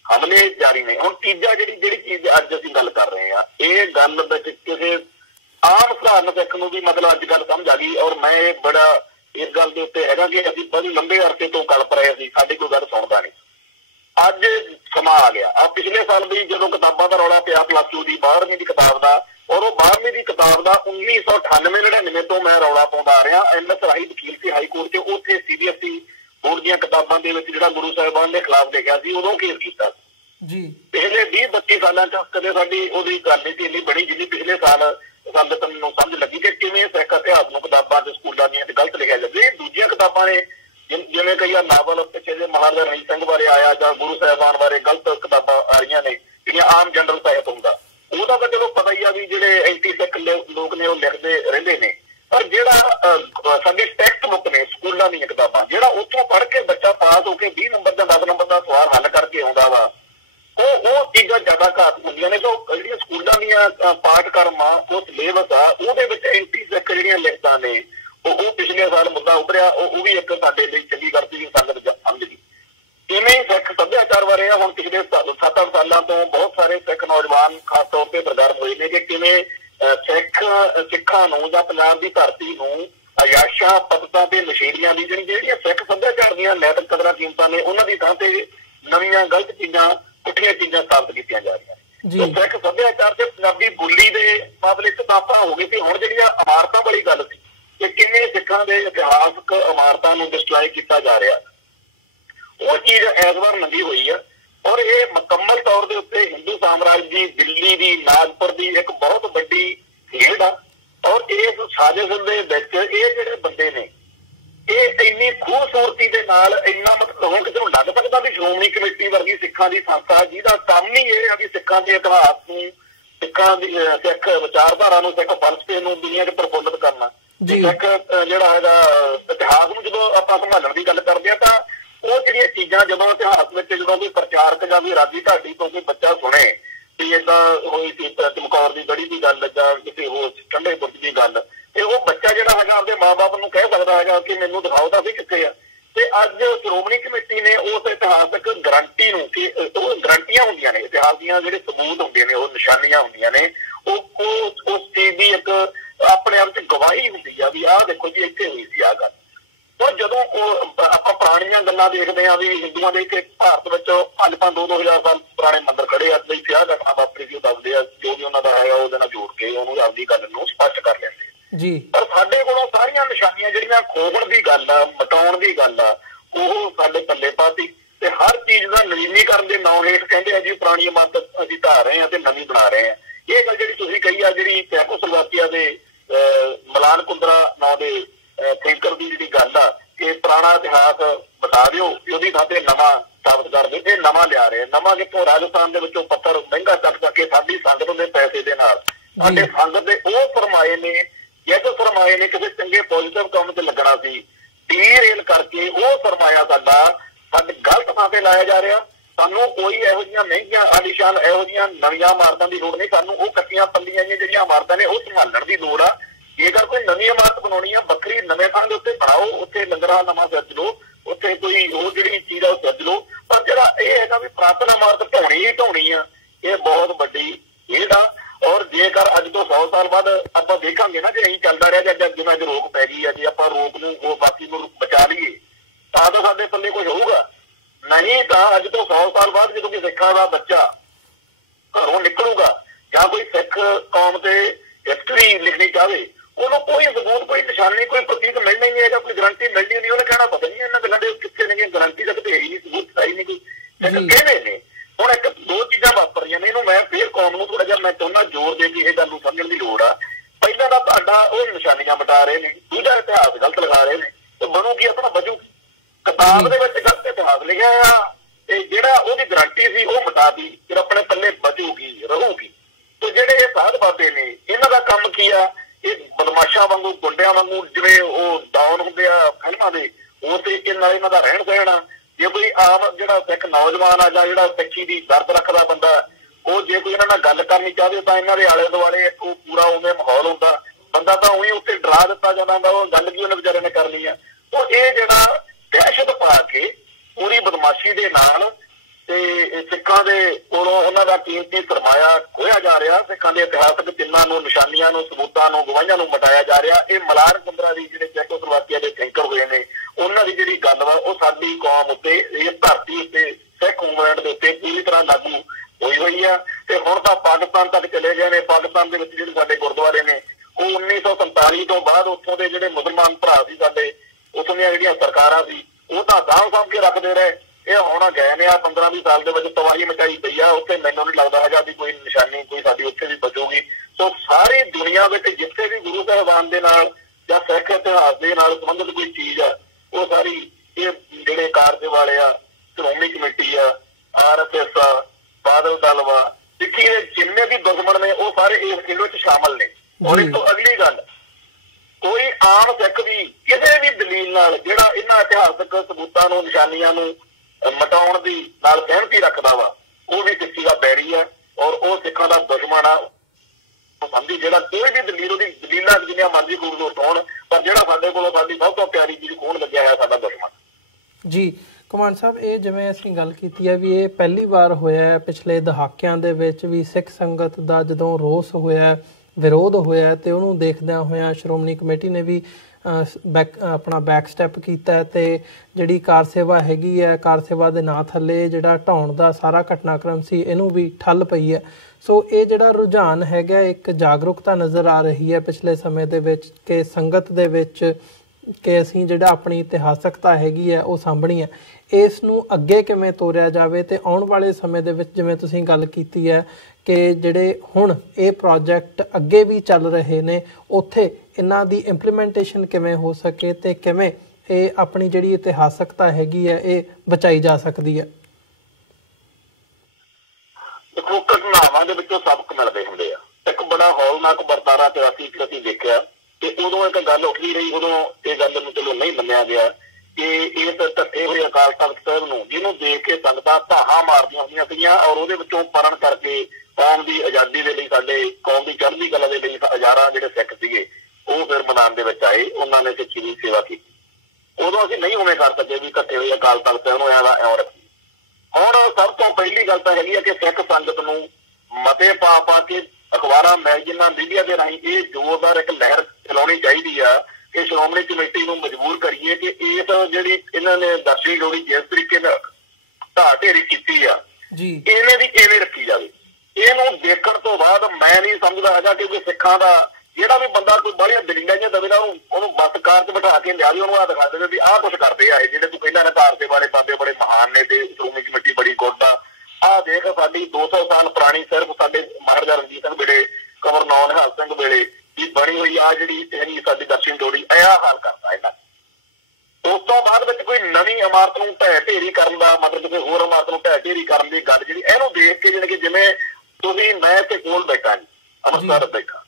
ਹਮਲੇ ਜਾਰੀ ਨੇ। ਹੁਣ ਤੀਜਾ ਜਿਹੜੀ ਚੀਜ਼ ਅੱਜ ਅਸੀਂ ਗੱਲ ਕਰ ਰਹੇ ਆ, ਇਹ ਗੱਲ ਵਿੱਚ ਕਿਸੇ ਆਮ ਸਧਾਰਨ ਸਿੱਖ ਨੂੰ ਵੀ ਮਤਲਬ ਅੱਜ ਕੱਲ੍ਹ ਸਮਝ ਆ ਗਈ। ਔਰ ਮੈਂ ਬੜਾ ਇਸ ਗੱਲ ਦੇ ਉੱਤੇ ਹੈਗਾ ਕਿ ਅਸੀਂ ਬੜੀ ਲੰਬੇ ਅਰਸੇ ਤੋਂ ਕਲਪ ਰਹੇ ਸੀ, ਸਾਡੀ ਕੋਈ ਗੱਲ ਸੁਣਦਾ ਨਹੀਂ। ਅੱਜ ਸਮਾਂ ਆ ਗਿਆ। ਪਿਛਲੇ ਸਾਲ ਵੀ ਜਦੋਂ ਕਿਤਾਬਾਂ ਦਾ ਰੌਲਾ ਪਿਆ +2 ਦੀ 12ਵੀਂ ਦੀ ਕਿਤਾਬ ਦਾ, ਔਰ ਉਹ 12ਵੀਂ ਦੀ ਕਿਤਾਬ ਦਾ 1998-99 ਤੋਂ ਮੈਂ ਰੌਲਾ ਪਾਉਂਦਾ ਆ ਰਿਹਾ। MS ਰਾਹੀਂ ਵਕੀਲ ਸੀ ਹਾਈ ਕੋਰਟ 'ਚ, ਉੱਥੇ CBSE ਬੋਰਡ ਦੀਆਂ ਕਿਤਾਬਾਂ ਦੇ ਵਿੱਚ ਜਿਹੜਾ ਗੁਰੂ ਸਾਹਿਬਾਨ ਦੇ ਖਿਲਾਫ ਲਿਖਿਆ ਸੀ, ਉਦੋਂ ਕੇਸ ਕੀਤਾ ਜੀ। ਪਿਛਲੇ 20-25 ਸਾਲਾਂ 'ਚ ਕਦੇ ਸਾਡੀ ਉਹਦੀ ਗੱਲ ਨਹੀਂ ਸੀ ਇੰਨੀ ਬਣੀ ਜਿੰਨੀ ਪਿਛਲੇ ਸਾਲ ਸੰਗਤ ਨੂੰ ਸਮਝ ਲੱਗੀ ਕਿ ਕਿਵੇਂ ਸਿੱਖ ਇਤਿਹਾਸ ਨੂੰ ਕਿਤਾਬਾਂ 'ਚ, ਸਕੂਲਾਂ ਦੀਆਂ ਗਲਤ ਲਿਖਿਆ ਜਾਂਦਾ। ਦੂਜੀਆਂ ਕਿਤਾਬਾਂ ਨੇ ਜਿਵੇਂ ਕਈ ਨਾਵਲ ਪਿੱਛੇ ਜੇ ਮਹਾਰਾਜਾ ਰਣਜੀਤ ਸਿੰਘ ਬਾਰੇ ਆਇਆ ਜਾਂ ਗੁਰੂ ਸਾਹਿਬਾਨ ਬਾਰੇ ਗਲਤ ਕਿਤਾਬਾਂ ਆ ਰਹੀਆਂ ਨੇ, ਜਿਹੜੀਆਂ ਆਮ ਜਨਰਲ ਸਾਹਿਤ ਹੁੰਦਾ, ਉਹਦਾ ਤਾਂ ਚਲੋ ਪਤਾ ਹੀ ਆ ਵੀ ਜਿਹੜੇ ਐਂਟੀ ਸਿੱਖ ਲੋਕ ਨੇ ਉਹ ਲਿਖਦੇ ਰਹਿੰਦੇ ਨੇ। ਪਰ ਜਿਹੜਾ ਸਾਡੇ ਟੈਕਸਟ ਬੁੱਕ ਨੇ, ਸਕੂਲਾਂ ਦੀਆਂ ਕਿਤਾਬਾਂ, ਜਿਹੜਾ ਉੱਥੋਂ ਪੜ੍ਹ ਕੇ ਬੱਚਾ ਪਾਸ ਹੋ ਕੇ 20 ਨੰਬਰ ਜਾਂ 10 ਨੰਬਰ ਦਾ ਸਵਾਲ ਹੱਲ ਕਰਕੇ ਆਉਂਦਾ ਵਾ, ਉਹ ਚੀਜ਼ਾਂ ਜ਼ਿਆਦਾ ਘਾਟ ਹੁੰਦੀਆਂ ਨੇ। ਸੋ ਜਿਹੜੀਆਂ ਸਕੂਲਾਂ ਦੀਆਂ ਪਾਠਕ੍ਰਮਾਂ, ਉਹ ਸਿਲੇਬਸ ਆ, ਉਹਦੇ ਵਿੱਚ ਐਂਟੀ ਸਿੱਖ ਜਿਹੜੀਆਂ ਲਿਖਤਾਂ ਨੇ, ਉਹ ਪਿਛਲੇ ਸਾਲ ਮੁੱਦਾ ਉੱਭਰਿਆ। ਉਹ ਵੀ ਇੱਕ ਸਾਡੇ ਲਈ ਚੰਗੀ ਗੱਲ ਸੀ, ਸੰਗਤ ਸਮਝ ਗਈ। ਇਵੇਂ ਸਿੱਖ ਸੱਭਿਆਚਾਰ ਬਾਰੇ ਹੁਣ ਪਿਛਲੇ 7-8 ਸਾਲਾਂ ਤੋਂ ਬਹੁਤ ਸਾਰੇ ਸਿੱਖ ਨੌਜਵਾਨ ਖਾਸ ਤੌਰ ਤੇ ਪ੍ਰਗਟ ਹੋਏ ਨੇ ਕਿ ਕਿਵੇਂ ਸਿੱਖਾਂ ਨੂੰ ਜਾਂ ਪੰਜਾਬ ਦੀ ਧਰਤੀ ਨੂੰ ਅਯਾਸ਼ਾਂ, ਪਤਤਾਂ ਤੇ ਨਸ਼ੇੜੀਆਂ ਦੀ ਜਿਹੜੀਆਂ ਸਿੱਖ ਸੱਭਿਆਚਾਰ ਦੀਆਂ ਨੈਤਿਕ ਕਦਰਾਂ ਕੀਮਤਾਂ ਨੇ, ਉਹਨਾਂ ਦੀ ਥਾਂ ਤੇ ਨਵੀਆਂ ਗਲਤ ਚੀਜ਼ਾਂ, ਪੁੱਠੀਆਂ ਚੀਜ਼ਾਂ ਸਾਬਤ ਕੀਤੀਆਂ ਜਾ ਰਹੀਆਂ ਨੇ। ਸਿੱਖ ਸੱਭਿਆਚਾਰ ਤੇ ਪੰਜਾਬੀ ਬੋਲੀ ਦੇ ਮਾਮਲੇ 'ਚ ਤਾਂ ਹੋ ਗਏ ਸੀ। ਹੁਣ ਜਿਹੜੀਆਂ ਇਮਾਰਤਾਂ ਵਾਲੀ ਗੱਲ ਸੀ ਕਿ ਕਿਵੇਂ ਸਿੱਖਾਂ ਦੇ ਇਤਿਹਾਸਕ ਇਮਾਰਤਾਂ ਨੂੰ ਡਿਸਟਰੋਏ ਕੀਤਾ ਜਾ ਰਿਹਾ, ਉਹ ਚੀਜ਼ ਇਸ ਵਾਰ ਨੰਗੀ ਹੋਈ ਆ। ਔਰ ਇਹ ਮੁਕੰਮਲ ਤੌਰ ਦੇ ਉੱਤੇ ਹਿੰਦੂ ਸਾਮਰਾਜ ਦੀ, ਦਿੱਲੀ ਦੀ, ਨਾਗਪੁਰ ਦੀ ਇੱਕ ਬਹੁਤ ਵੱਡੀ ਖੇਡ ਆ। ਔਰ ਇਸ ਸਾਜ਼ਿਸ਼ ਦੇ ਵਿੱਚ ਇਹ ਜਿਹੜੇ ਬੰਦੇ ਨੇ, ਇਹ ਇੰਨੀ ਖੂਬਸੂਰਤੀ ਦੇ ਨਾਲ ਇੰਨਾ ਮਤਲਬ ਹੁਣ ਕਿਤੇ ਨੂੰ ਲੱਗ ਸਕਦਾ ਵੀ ਸ਼੍ਰੋਮਣੀ ਕਮੇਟੀ ਵਰਗੀ ਸਿੱਖਾਂ ਦੀ ਸੰਸਥਾ ਜਿਹਦਾ ਕੰਮ ਹੀ ਇਹ ਆ ਵੀ ਸਿੱਖਾਂ ਦੇ ਇਤਿਹਾਸ ਨੂੰ, ਸਿੱਖਾਂ ਦੀ ਸਿੱਖ ਵਿਚਾਰਧਾਰਾ ਨੂੰ, ਸਿੱਖ ਫਲਸਫੇ ਨੂੰ ਦੁਨੀਆ 'ਚ ਪ੍ਰਫੁੱਲਤ ਕਰਨਾ, ਸਿੱਖ ਜਿਹੜਾ ਹੈਗਾ ਇਤਿਹਾਸ ਨੂੰ ਜਦੋਂ ਆਪਾਂ ਸੰਭਾਲਣ ਦੀ ਗੱਲ ਕਰਦੇ ਆ, ਤਾਂ ਉਹ ਜਿਹੜੀਆਂ ਚੀਜ਼ਾਂ ਜਦੋਂ ਇਤਿਹਾਸ ਵਿੱਚ ਜਦੋਂ ਕੋਈ ਪ੍ਰਚਾਰਕ ਜਾਂ ਕੋਈ ਰਾਜੀ ਢਾਡੀ ਤੋਂ ਕੋਈ ਬੱਚਾ ਸੁਣੇ ਵੀ ਏਦਾਂ ਹੋਈ ਸੀ ਚਮਕੌਰ ਦੀ ਗੜੀ ਦੀ ਗੱਲ ਜਾਂ ਕਿਸੇ ਹੋਰ ਠੰਡੇ ਬੁਰਜ ਦੀ ਗੱਲ, ਤੇ ਉਹ ਬੱਚਾ ਜਿਹੜਾ ਹੈਗਾ ਆਪਦੇ ਮਾਂ-ਬਾਪ ਨੂੰ ਕਹਿ ਸਕਦਾ ਹੈਗਾ ਕਿ ਮੈਨੂੰ ਦਿਖਾਓ ਤਾਂ ਵੀ ਕਿੱਥੇ ਆ। ਤੇ ਅੱਜ ਸ਼੍ਰੋਮਣੀ ਕਮੇਟੀ ਨੇ ਉਸ ਇਤਿਹਾਸਕ ਗਰੰਟੀ ਨੂੰ, ਕਿ ਉਹ ਗਰੰਟੀਆਂ ਹੁੰਦੀਆਂ ਨੇ ਇਤਿਹਾਸ ਦੀਆਂ, ਜਿਹੜੇ ਸਬੂਤ ਹੁੰਦੇ ਨੇ, ਉਹ ਨਿਸ਼ਾਨੀਆਂ ਹੁੰਦੀਆਂ ਨੇ, ਉਸ ਚੀਜ਼ ਦੀ ਇੱਕ ਆਪਣੇ ਆਪ 'ਚ ਗਵਾਹੀ ਹੁੰਦੀ ਆ ਵੀ ਆਹ ਦੇਖੋ ਜੀ ਇੱਥੇ ਹੋਈ ਸੀ ਆਹ ਗੱਲ। ਪਰ ਜਦੋਂ ਆਪਾਂ ਪੁਰਾਣੀਆਂ ਗੱਲਾਂ ਦੇਖਦੇ ਹਾਂ ਵੀ ਹਿੰਦੂਆਂ ਦੇ ਇੱਥੇ ਭਾਰਤ ਵਿੱਚ 5-5, 2-2000 ਸਾਲ ਪੁਰਾਣੇ ਮੰਦਿਰ ਖੜੇ ਆ, ਲਈ ਵਿਆਹ ਘਟਨਾ ਵਾਪਰੀ ਸੀ, ਉਹ ਦੱਸਦੇ ਆ, ਜੋ ਵੀ ਉਹਨਾਂ ਦਾ ਹੈਗਾ ਉਹਦੇ ਨਾਲ ਜੋੜ ਕੇ ਉਹਨੂੰ ਆਪਦੀ ਗੱਲ ਨੂੰ ਸਪਸ਼ਟ ਕਰ ਲੈਂਦੇ ਜੀ। ਪਰ ਸਾਡੇ ਕੋਲੋਂ ਸਾਰੀਆਂ ਨਿਸ਼ਾਨੀਆਂ ਜਿਹੜੀਆਂ ਖੋਹਣ ਦੀ ਗੱਲ ਆ, ਮਿਟਾਉਣ ਦੀ ਗੱਲ ਆ, ਉਹ ਸਾਡੇ ਪੱਲੇ ਪਾਤੀ। ਤੇ ਹਰ ਚੀਜ਼ ਦਾ ਨਵੀਨੀਕਰਨ ਦੇ ਨਾਂ ਹੇਠ ਕਹਿੰਦੇ ਆ ਜੀ ਪੁਰਾਣੀ ਇਮਾਰਤ ਅਸੀਂ ਢਾਹ ਰਹੇ ਹਾਂ ਤੇ ਨਵੀਂ ਬਣਾ ਰਹੇ ਹਾਂ। ਇਹ ਗੱਲ ਜਿਹੜੀ ਤੁਸੀਂ ਕਹੀ ਆ, ਜਿਹੜੀ ਚੈਕੋਸਲੋਵਾਕੀਆ ਦੇ ਮਲਾਨ ਕੁੰਦਰਾ ਨਾਂ ਦੇ ਥਿੰਕਰ ਦੀ ਜਿਹੜੀ ਗੱਲ ਆ ਕਿ ਪੁਰਾਣਾ ਇਤਿਹਾਸ ਬਤਾ ਦਿਓ, ਉਹਦੀ ਥਾਂ ਤੇ ਨਵਾਂ ਸਾਬਤ ਕਰ ਦਿਓ, ਇਹ ਨਵਾਂ ਲਿਆ ਰਹੇ। ਨਵਾਂ ਕਿੱਥੋਂ? ਰਾਜਸਥਾਨ ਦੇ ਵਿੱਚੋਂ ਪੱਥਰ ਮਹਿੰਗਾ ਚੱਕ ਕੇ ਸਾਡੀ ਸੰਗਤ ਦੇ ਪੈਸੇ ਦੇ ਨਾਲ, ਸਾਡੇ ਸੰਗਤ ਦੇ ਉਹ ਸਰਮਾਏ ਨੇ, ਜਿਸ ਸਰਮਾਏ ਨੇ ਕਿਸੇ ਚੰਗੇ ਪੋਜ਼ਿਟਿਵ ਕੰਮ ਤੇ ਲੱਗਣਾ ਸੀ, ਡੀਰੇਲ ਕਰਕੇ ਉਹ ਸਰਮਾਇਆ ਸਾਡੇ ਗਲਤ ਥਾਂ ਤੇ ਲਾਇਆ ਜਾ ਰਿਹਾ। ਸਾਨੂੰ ਕੋਈ ਇਹੋ ਜਿਹੀਆਂ ਮਹਿੰਗੀਆਂ ਆਲੀਸ਼ਾਨ ਇਹੋ ਜਿਹੀਆਂ ਨਵੀਆਂ ਇਮਾਰਤਾਂ ਦੀ ਲੋੜ ਨਹੀਂ, ਸਾਨੂੰ ਉਹ ਕੱਚੀਆਂ ਪੱਲੀਆਂ ਜਿਹੜੀਆਂ ਇਮਾਰਤਾਂ ਨੇ ਉਹ ਸੰਭਾਲਣ ਦੀ ਲੋੜ ਆ। ਜੇਕਰ ਕੋਈ ਨਵੀਂ ਇਮਾਰਤ ਬਣਾਉਣੀ ਆ, ਵੱਖਰੀ ਨਵੇਂ ਥਾਂ ਦੇ ਉੱਤੇ ਬਣਾਓ, ਉੱਥੇ ਲੰਗਰਾਂ ਨਵਾਂ ਸਿਰਜ ਲਓ, ਉੱਥੇ ਕੋਈ ਉਹ ਜਿਹੜੀ ਚੀਜ਼ ਆ ਉਹ ਸਿਰਜ ਲਓ। ਪਰ ਜਿਹੜਾ ਇਹ ਹੈਗਾ ਵੀ ਪੁਰਾਤਨ ਇਮਾਰਤ ਢਾਉਣੀ ਹੀ ਢਾਉਣੀ ਆ, ਇਹ ਬਹੁਤ ਵੱਡੀ ਖੇਡ ਆ। ਔਰ ਜੇਕਰ ਅੱਜ ਤੋਂ 100 ਸਾਲ ਬਾਅਦ ਆਪਾਂ ਦੇਖਾਂਗੇ ਨਾ, ਜੇ ਅਸੀਂ ਚੱਲਦਾ ਰਿਹਾ ਜਾਂ ਜਿਵੇਂ ਅੱਜ ਰੋਕ ਪੈ ਗਈ ਆ, ਜੇ ਆਪਾਂ ਰੋਕ ਨੂੰ ਉਹ ਬਾਕੀ ਨੂੰ ਬਚਾ ਲਈਏ ਤਾਂ ਸਾਡੇ ਪੱਲੇ ਕੁਝ ਹੋਊਗਾ। ਨਹੀਂ ਤਾਂ ਅੱਜ ਤੋਂ 100 ਸਾਲ ਬਾਅਦ ਜਦੋਂ ਕੋਈ ਸਿੱਖਾਂ ਦਾ ਬੱਚਾ ਘਰੋਂ ਨਿਕਲੂਗਾ ਜਾਂ ਕੋਈ ਸਿੱਖ ਕੌਮ ਤੇ ਹਿਸਟਰੀ ਲਿਖਣੀ ਚਾਹਵੇ, ਉਹਨੂੰ ਕੋਈ ਸਬੂਤ, ਕੋਈ ਨਿਸ਼ਾਨੀ, ਕੋਈ ਪ੍ਰਤੀਕ ਮਿਲਣਾ ਹੀ ਨਹੀਂ ਹੈਗਾ, ਕੋਈ ਗਰੰਟੀ ਮਿਲਣੀ ਨਹੀਂ। ਉਹਨੇ ਕਹਿਣਾ ਪਤਾ ਨਹੀਂ ਇਹਨਾਂ ਗੱਲਾਂ ਦੇ ਕਿੱਥੇ ਨੇ, ਗਰੰਟੀ ਤੱਕ ਤੇ ਹੈ ਹੀ ਨਹੀਂ, ਸਬੂਤ ਹੈ ਹੀ ਨਹੀਂ ਕੋਈ। ਕਹਿੰਦੇ ਨੇ ਹੁਣ ਇੱਕ ਦੋ ਚੀਜ਼ਾਂ ਵਾਪਰ ਰਹੀਆਂ ਨੇ, ਇਹਨੂੰ ਮੈਂ ਫੇਰ ਕੌਮ ਨੂੰ ਥੋੜਾ ਜਿਹਾ ਮੈਂ ਚਾਹੁੰਦਾ ਜ਼ੋਰ ਦੇ ਕੇ ਇਹ ਗੱਲ ਨੂੰ ਸਮਝਣ ਦੀ ਲੋੜ ਆ। ਇਹਨਾਂ ਦਾ ਤੁਹਾਡਾ ਉਹ ਨਿਸ਼ਾਨੀਆਂ ਮਿਟਾ ਰਹੇ ਨੇ, ਦੂਜਾ ਇਤਿਹਾਸ ਗਲਤ ਲਿਖਾ ਰਹੇ ਨੇ, ਤੇ ਬਣੂ ਕੀ ਆਪਣਾ ਬਚੂ। ਕਿਤਾਬ ਦੇ ਵਿੱਚ ਗਲਤ ਇਤਿਹਾਸ ਲਿਖਿਆ ਆ ਤੇ ਜਿਹੜਾ ਉਹਦੀ ਗਰੰਟੀ ਸੀ ਉਹ ਮਿਟਾਤੀ, ਫਿਰ ਆਪਣੇ ਪੱਲੇ ਬਚੂਗੀ ਰਹੂਗੀ। ਤੇ ਜਿਹੜੇ ਇਹ ਸਾਧ ਬਾਬੇ ਨੇ ਇਹਨਾਂ ਦਾ ਕੰਮ ਕੀ ਆ, ਇਹ ਬਦਮਾਸ਼ਾਂ ਵਾਂਗੂ ਗੁੰਡਿਆਂ ਵਾਂਗੂ ਜਿਵੇਂ ਉਹ ਡਾਊਨ ਹੁੰਦੇ ਆ ਫਿਲਮਾਂ ਦੇ, ਉਸ ਤਰੀਕੇ ਨਾਲ ਇਹਨਾਂ ਦਾ ਰਹਿਣ ਸਹਿਣ ਆ। ਜੇ ਕੋਈ ਆਮ ਜਿਹੜਾ ਸਿੱਖ ਨੌਜਵਾਨ ਆ ਜਾਂ ਜਿਹੜਾ ਸਿੱਖੀ ਦੀ ਦਰਦ ਰੱਖਦਾ ਬੰਦਾ, ਉਹ ਜੇ ਕੋਈ ਇਹਨਾਂ ਨਾਲ ਗੱਲ ਕਰਨੀ ਚਾਹਵੇ ਤਾਂ ਇਹਨਾਂ ਦੇ ਆਲੇ ਦੁਆਲੇ ਇੱਕ ਪੂਰਾ ਉਵੇਂ ਮਾਹੌਲ ਹੁੰਦਾ, ਬੰਦਾ ਤਾਂ ਉਹੀ ਉੱਤੇ ਡਰਾ ਦਿੱਤਾ ਜਾਂਦਾ ਹੁੰਦਾ, ਉਹ ਗੱਲ ਕੀ ਉਹਨੇ ਵਿਚਾਰੇ ਨੇ ਕਰਨੀ ਆ। ਉਹ ਇਹ ਜਿਹੜਾ ਦਹਿਸ਼ਤ ਪਾ ਕੇ ਪੂਰੀ ਬਦਮਾਸ਼ੀ ਦੇ ਨਾਲ ਤੇ ਸਿੱਖਾਂ ਦੇ ਕੋਲੋਂ ਉਹਨਾਂ ਦਾ ਕੀਮਤੀ ਸਰਮਾਇਆ ਖੋਹਿਆ ਜਾ ਰਿਹਾ, ਸਿੱਖਾਂ ਦੇ ਇਤਿਹਾਸਕ ਚਿੰਨ੍ਹਾਂ ਨੂੰ, ਨਿਸ਼ਾਨੀਆਂ ਨੂੰ, ਸਬੂਤਾਂ ਨੂੰ, ਗਵਾਹੀਆਂ ਨੂੰ ਮਿਟਾਇਆ ਜਾ ਰਿਹਾ। ਇਹ ਮਲਾਰ ਕੁੰਦਰਾ ਦੀ ਜਿਹੜੇ ਚੈਕੋਸਲੋਵਾਕੀਆ ਦੇ ਥਿੰਕਰ ਹੋਏ ਨੇ, ਉਹਨਾਂ ਦੀ ਜਿਹੜੀ ਗੱਲ ਵਾ ਉਹ ਸਾਡੀ ਕੌਮ ਉੱਤੇ, ਇਸ ਧਰਤੀ ਉੱਤੇ, ਸਿੱਖ ਹੋਮਲੈਂਡ ਦੇ ਉੱਤੇ ਪੂਰੀ ਤਰ੍ਹਾਂ ਲਾਗੂ ਹੋਈ ਹੋਈ ਆ। ਤੇ ਹੁਣ ਤਾਂ ਪਾਕਿਸਤਾਨ ਤੱਕ ਚਲੇ ਗਏ ਨੇ। ਪਾਕਿਸਤਾਨ ਦੇ ਵਿੱਚ ਜਿਹੜੇ ਸਾਡੇ ਗੁਰਦੁਆਰੇ ਨੇ ਉਹ 1947 ਤੋਂ ਬਾਅਦ ਉੱਥੋਂ ਦੇ ਜਿਹੜੇ ਮੁਸਲਮਾਨ ਭਰਾ ਸੀ ਸਾਡੇ, ਉੱਥੋਂ ਦੀਆਂ ਜਿਹੜੀਆਂ ਸਰਕਾਰਾਂ ਸੀ ਉਹ ਤਾਂ ਸਾਂਭ ਸਾਂਭ ਕੇ ਰੱਖਦੇ ਰਹੇ। ਇਹ ਹੁਣ ਗਏ ਨੇ ਆ 15-20 ਸਾਲ ਦੇ ਵਿੱਚ ਤਬਾਹੀ ਮਚਾਈ ਪਈ ਆ ਉੱਥੇ। ਮੈਨੂੰ ਨਹੀਂ ਲੱਗਦਾ ਹੈਗਾ ਵੀ ਕੋਈ ਨਿਸ਼ਾਨੀ ਕੋਈ ਸਾਡੀ ਉੱਥੇ ਵੀ ਬਚੂਗੀ। ਸੋ ਸਾਰੀ ਦੁਨੀਆ ਵਿੱਚ ਜਿੱਥੇ ਵੀ ਗੁਰੂ ਸਾਹਿਬਾਨ ਦੇ ਨਾਲ ਜਾਂ ਸਿੱਖ ਇਤਿਹਾਸ ਦੇ ਨਾਲ ਸੰਬੰਧਿਤ ਕੋਈ ਚੀਜ਼ ਆ, ਉਹ ਸਾਰੀ ਇਹ ਜਿਹੜੇ ਕਾਰਜ ਵਾਲੇ ਆ, ਸ਼੍ਰੋਮਣੀ ਕਮੇਟੀ ਆ, RSS ਆ, ਬਾਦਲ ਦਲ ਵਾ, ਸਿੱਖੀ ਦੇ ਜਿੰਨੇ ਵੀ ਦੁਸ਼ਮਣ ਨੇ ਉਹ ਸਾਰੇ ਇਸ ਖੇਡ ਵਿੱਚ ਸ਼ਾਮਲ ਨੇ। ਔਰ ਇਸ ਤੋਂ ਅਗਲੀ ਗੱਲ, ਕੋਈ ਆਮ ਸਿੱਖ ਵੀ ਕਿਸੇ ਵੀ ਦਲੀਲ ਨਾਲ ਜਿਹੜਾ ਇਹਨਾਂ ਇਤਿਹਾਸਕ ਸਬੂਤਾਂ ਨੂੰ, ਨਿਸ਼ਾਨੀਆਂ ਨੂੰ ਮਿਟਾਉਣ ਦੀ ਨਾਲ ਸਹਿਮਤੀ ਰੱਖਦਾ ਵਾ, ਉਹ ਵੀ ਸਿੱਖੀ ਦਾ ਬੈਰੀ ਆ ਔਰ ਉਹ ਸਿੱਖਾਂ ਦਾ ਦੁਸ਼ਮਣ ਆ। ਸਮਝੀ ਜਿਹੜਾ ਕੋਈ ਵੀ ਦਲੀਲ ਉਹਦੀ ਦਲੀਲਾਂ ਜਿੰਨੀਆਂ ਮਰਜ਼ੀ ਖੂਬਸੂਰਤ ਹੋਣ, ਪਰ ਜਿਹੜਾ ਸਾਡੇ ਕੋਲੋਂ ਸਾਡੀ ਸਭ ਤੋਂ ਪਿਆਰੀ ਚੀਜ਼ ਖੋਹਣ ਲੱਗਿਆ ਹੈ ਸਾਡਾ ਦੁਸ਼ਮਣ। ਜੀ ਘੁਮਾਣ ਸਾਹਿਬ, ਇਹ ਜਿਵੇਂ ਅਸੀਂ ਗੱਲ ਕੀਤੀ ਹੈ ਵੀ ਇਹ ਪਹਿਲੀ ਵਾਰ ਹੋਇਆ ਹੈ, ਪਿਛਲੇ ਦਹਾਕਿਆਂ ਦੇ ਵਿੱਚ ਵੀ ਸਿੱਖ ਸੰਗਤ ਦਾ ਜਦੋਂ ਰੋਸ ਹੋਇਆ, ਵਿਰੋਧ ਹੋਇਆ, ਤੇ ਉਹਨੂੰ ਦੇਖਦਿਆਂ ਹੋਇਆਂ ਸ਼੍ਰੋਮਣੀ ਕਮੇਟੀ ਨੇ ਵੀ ਆਪਣਾ ਬੈਕ ਸਟੈਪ ਕੀਤਾ ਤੇ ਜਿਹੜੀ ਕਾਰ ਸੇਵਾ ਹੈਗੀ ਹੈ, ਕਾਰ ਸੇਵਾ ਦੇ ਨਾਂ ਥੱਲੇ ਜਿਹੜਾ ਢਾਉਣ ਦਾ ਸਾਰਾ ਘਟਨਾਕ੍ਰਮ ਸੀ ਇਹਨੂੰ ਵੀ ਠੱਲ ਪਈ ਹੈ। ਸੋ ਇਹ ਜਿਹੜਾ ਰੁਝਾਨ ਹੈਗਾ, ਇੱਕ ਜਾਗਰੂਕਤਾ ਨਜ਼ਰ ਆ ਰਹੀ ਹੈ ਪਿਛਲੇ ਸਮੇਂ ਦੇ ਵਿੱਚ ਕਿ ਸੰਗਤ ਦੇ ਵਿੱਚ ਕਿ ਅਸੀਂ ਜਿਹੜਾ ਆਪਣੀ ਇਤਿਹਾਸਕਤਾ ਹੈਗੀ ਹੈ ਉਹ ਸਾਂਭਣੀ ਹੈ। ਇਸ ਨੂੰ ਅੱਗੇ ਕਿਵੇਂ ਤੋਰਿਆ ਜਾਵੇ ਤੇ ਆਉਣ ਵਾਲੇ ਸਮੇਂ ਦੇ ਵਿੱਚ ਜਿਵੇਂ ਤੁਸੀਂ ਗੱਲ ਕੀਤੀ ਹੈ ਕਿ ਜਿਹੜੇ ਹੁਣ ਇਹ ਪ੍ਰੋਜੈਕਟ ਅੱਗੇ ਵੀ ਚੱਲ ਰਹੇ ਨੇ, ਉੱਥੇ ਇਹਨਾਂ ਦੀ ਇੰਪਲੀਮੈਂਟੇਸ਼ਨ ਕਿਵੇਂ ਹੋ ਸਕੇ ਤੇ ਕਿਵੇਂ ਇਹ ਆਪਣੀ ਜਿਹੜੀ ਇਤਿਹਾਸਕਤਾ ਹੈਗੀ ਹੈ ਇਹ ਬਚਾਈ ਜਾ ਸਕਦੀ ਹੈ। ਦੇਖੋ, ਘਟਨਾਵਾਂ ਦੇ ਵਿੱਚੋਂ ਸਬਕ ਮਿਲਦੇ ਹੁੰਦੇ ਆ। ਇੱਕ ਬੜਾ ਹੌਲਨਾਕ ਵਰਤਾਰਾ 83 ਚ ਅਸੀਂ ਦੇਖਿਆ ਤੇ ਉਦੋਂ ਇੱਕ ਗੱਲ ਉੱਠਦੀ ਰਹੀ, ਉਦੋਂ ਇਹ ਗੱਲ ਨੂੰ ਚਲੋ ਨਹੀਂ ਮੰਨਿਆ ਗਿਆ ਕਿ ਇਹ ਤਾਂ ਢੱਠੇ ਹੋਏ ਅਕਾਲ ਤਖਤ ਸਾਹਿਬ ਨੂੰ, ਜਿਹਨੂੰ ਦੇਖ ਕੇ ਸੰਗਤਾਂ ਧਾਹਾਂ ਮਾਰਦੀਆਂ ਹੁੰਦੀਆਂ ਸੀਗੀਆਂ ਔਰ ਉਹਦੇ ਵਿੱਚੋਂ ਪਰਨ ਕਰਕੇ ਕੌਮ ਦੀ ਆਜ਼ਾਦੀ ਦੇ ਲਈ, ਸਾਡੇ ਕੌਮ ਦੀ ਚੜ੍ਹਦੀ ਕਲਾ ਦੇ ਲਈ ਹਜ਼ਾਰਾਂ ਜਿਹੜੇ ਸਿੱਖ ਸੀਗੇ ਉਹ ਫਿਰ ਮੈਦਾਨ ਦੇ ਵਿੱਚ ਆਏ, ਉਹਨਾਂ ਨੇ ਸਿੱਖੀ ਦੀ ਸੇਵਾ ਕੀਤੀ। ਉਦੋਂ ਅਸੀਂ ਨਹੀਂ ਉਵੇਂ ਕਰ ਸਕੇ ਵੀ ਇਕੱਠੇ ਹੋਏ ਅਕਾਲ ਤਖਤ ਸਾਹਿਬ ਨੂੰ ਐਂ ਰੱਖੀ। ਹੁਣ ਸਭ ਤੋਂ ਪਹਿਲੀ ਗੱਲ ਤਾਂ ਹੈਗੀ ਆ ਕਿ ਸਿੱਖ ਸੰਗਤ ਨੂੰ ਮਤੇ ਪਾ ਕੇ ਅਖਬਾਰਾਂ, ਮੈਗਜ਼ੀਨਾਂ, ਮੀਡੀਆ ਦੇ ਰਾਹੀਂ ਇਹ ਜ਼ੋਰਦਾਰ ਇੱਕ ਲਹਿਰ ਚਲਾਉਣੀ ਚਾਹੀਦੀ ਆ ਕਿ ਸ਼੍ਰੋਮਣੀ ਕਮੇਟੀ ਨੂੰ ਮਜਬੂਰ ਕਰੀਏ ਕਿ ਇਸ ਜਿਹੜੀ ਇਹਨਾਂ ਨੇ ਦਰਸ਼ਨੀ ਡੋਰੀ ਜਿਸ ਤਰੀਕੇ ਨਾਲ ਢਾਹ ਢੇਰੀ ਕੀਤੀ ਆ ਇਹਨੇ ਵੀ ਕਿਵੇਂ ਰੱਖੀ ਜਾਵੇ। ਇਹਨੂੰ ਦੇਖਣ ਤੋਂ ਬਾਅਦ ਮੈਂ ਨਹੀਂ ਸਮਝਦਾ ਹੈਗਾ ਕਿ ਕੋਈ ਸਿੱਖਾਂ ਦਾ ਜਿਹੜਾ ਵੀ ਬੰਦਾ ਕੋਈ ਬਾਹਲੀਆਂ ਦਲੀਲਾਂ ਜਿਹੀਆਂ ਦਵੇ ਨਾ ਉਹਨੂੰ ਬੱਸ ਕਾਰ 'ਚ ਬਿਠਾ ਕੇ ਲਿਆ ਵੀ ਉਹਨੂੰ ਆਹ ਦਿਖਾ ਦੇਵੇ ਵੀ ਆਹ ਕੁਛ ਕਰਦੇ ਆ ਇਹ ਜਿਹੜੇ ਤੂੰ ਕਹਿੰਦਾ ਨੇ ਕਾਰ ਦੇ ਬਾਰੇ ਬਾਬੇ ਬੜੇ ਮਹਾਨ ਨੇ ਤੇ ਸ਼੍ਰੋਮਣੀ ਕਮੇਟੀ ਬੜੀ ਗੁੱਡ ਆ। ਆਹ ਦੇਖ ਸਾਡੀ 200 ਸਾਲ ਪੁਰਾਣੀ ਸਿਰਫ ਸਾਡੇ ਮਹਾਰਾਜਾ ਰਣਜੀਤ ਸਿੰਘ ਵੇਲੇ, ਕੰਵਰ ਨੌ ਨਿਹਾਲ ਸਿੰਘ ਵੇਲੇ ਦੀ ਬਣੀ ਹੋਈ ਆ ਜਿਹੜੀ ਹੈਗੀ ਸਾਡੀ ਦਰਸ਼ਨ ਡੋਰੀ, ਇਹ ਹਾਲ ਕਰਦਾ ਇਹਨਾਂ। ਉਸ ਤੋਂ ਬਾਅਦ ਵਿੱਚ ਕੋਈ ਨਵੀਂ ਇਮਾਰਤ ਨੂੰ ਢਹਿ ਢੇਰੀ ਕਰਨ ਦਾ ਮਤਲਬ ਕਿਸੇ ਹੋਰ ਇਮਾਰਤ ਨੂੰ ਢਹਿ ਢੇਰੀ ਕਰਨ ਦੀ ਗੱਲ ਜਿਹੜੀ ਇਹਨੂੰ ਦੇਖ ਕੇ, ਜਾਣੀ ਕਿ ਜਿਵੇਂ ਤੁਸੀਂ ਮੈਂ ਤੇ ਕੋਲ ਬੈਠਾ ਜੀ ਅੰਮ੍ਰਿਤਸਰ ਬੈਠਾ,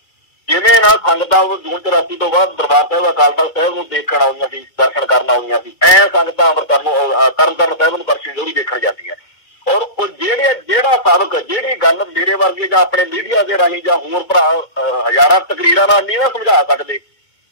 ਜਿਵੇਂ ਨਾਲ ਸੰਗਤਾਂ ਜੂਨ 84 ਤੋਂ ਬਾਅਦ ਦਰਬਾਰ ਸਾਹਿਬ ਅਕਾਲ ਤਖਤ ਸਾਹਿਬ ਨੂੰ ਦੇਖਣ ਆਉਂਦੀਆਂ ਸੀ, ਦਰਸ਼ਨ ਕਰਨ ਆਉਂਦੀਆਂ ਸੀ, ਐ ਸੰਗਤਾਂ ਅੰਮ੍ਰਿਤਸਰ ਨੂੰ ਤਰਨਤਾਰਨ ਸਾਹਿਬ ਨੂੰ ਦਰਸ਼ਨ ਡੋਰੀ ਦੇਖਣ ਜਾਂਦੀਆਂ। ਔਰ ਉਹ ਜਿਹੜਾ ਸਬਕ, ਜਿਹੜੀ ਗੱਲ ਮੇਰੇ ਵਰਗੇ ਜਾਂ ਆਪਣੇ ਮੀਡੀਆ ਦੇ ਰਾਹੀਂ ਜਾਂ ਹੋਰ ਭਰਾ ਹਜ਼ਾਰਾਂ ਤਕਰੀਰਾਂ ਨਾਲ ਨਹੀਂ ਨਾ ਸਮਝਾ ਸਕਦੇ,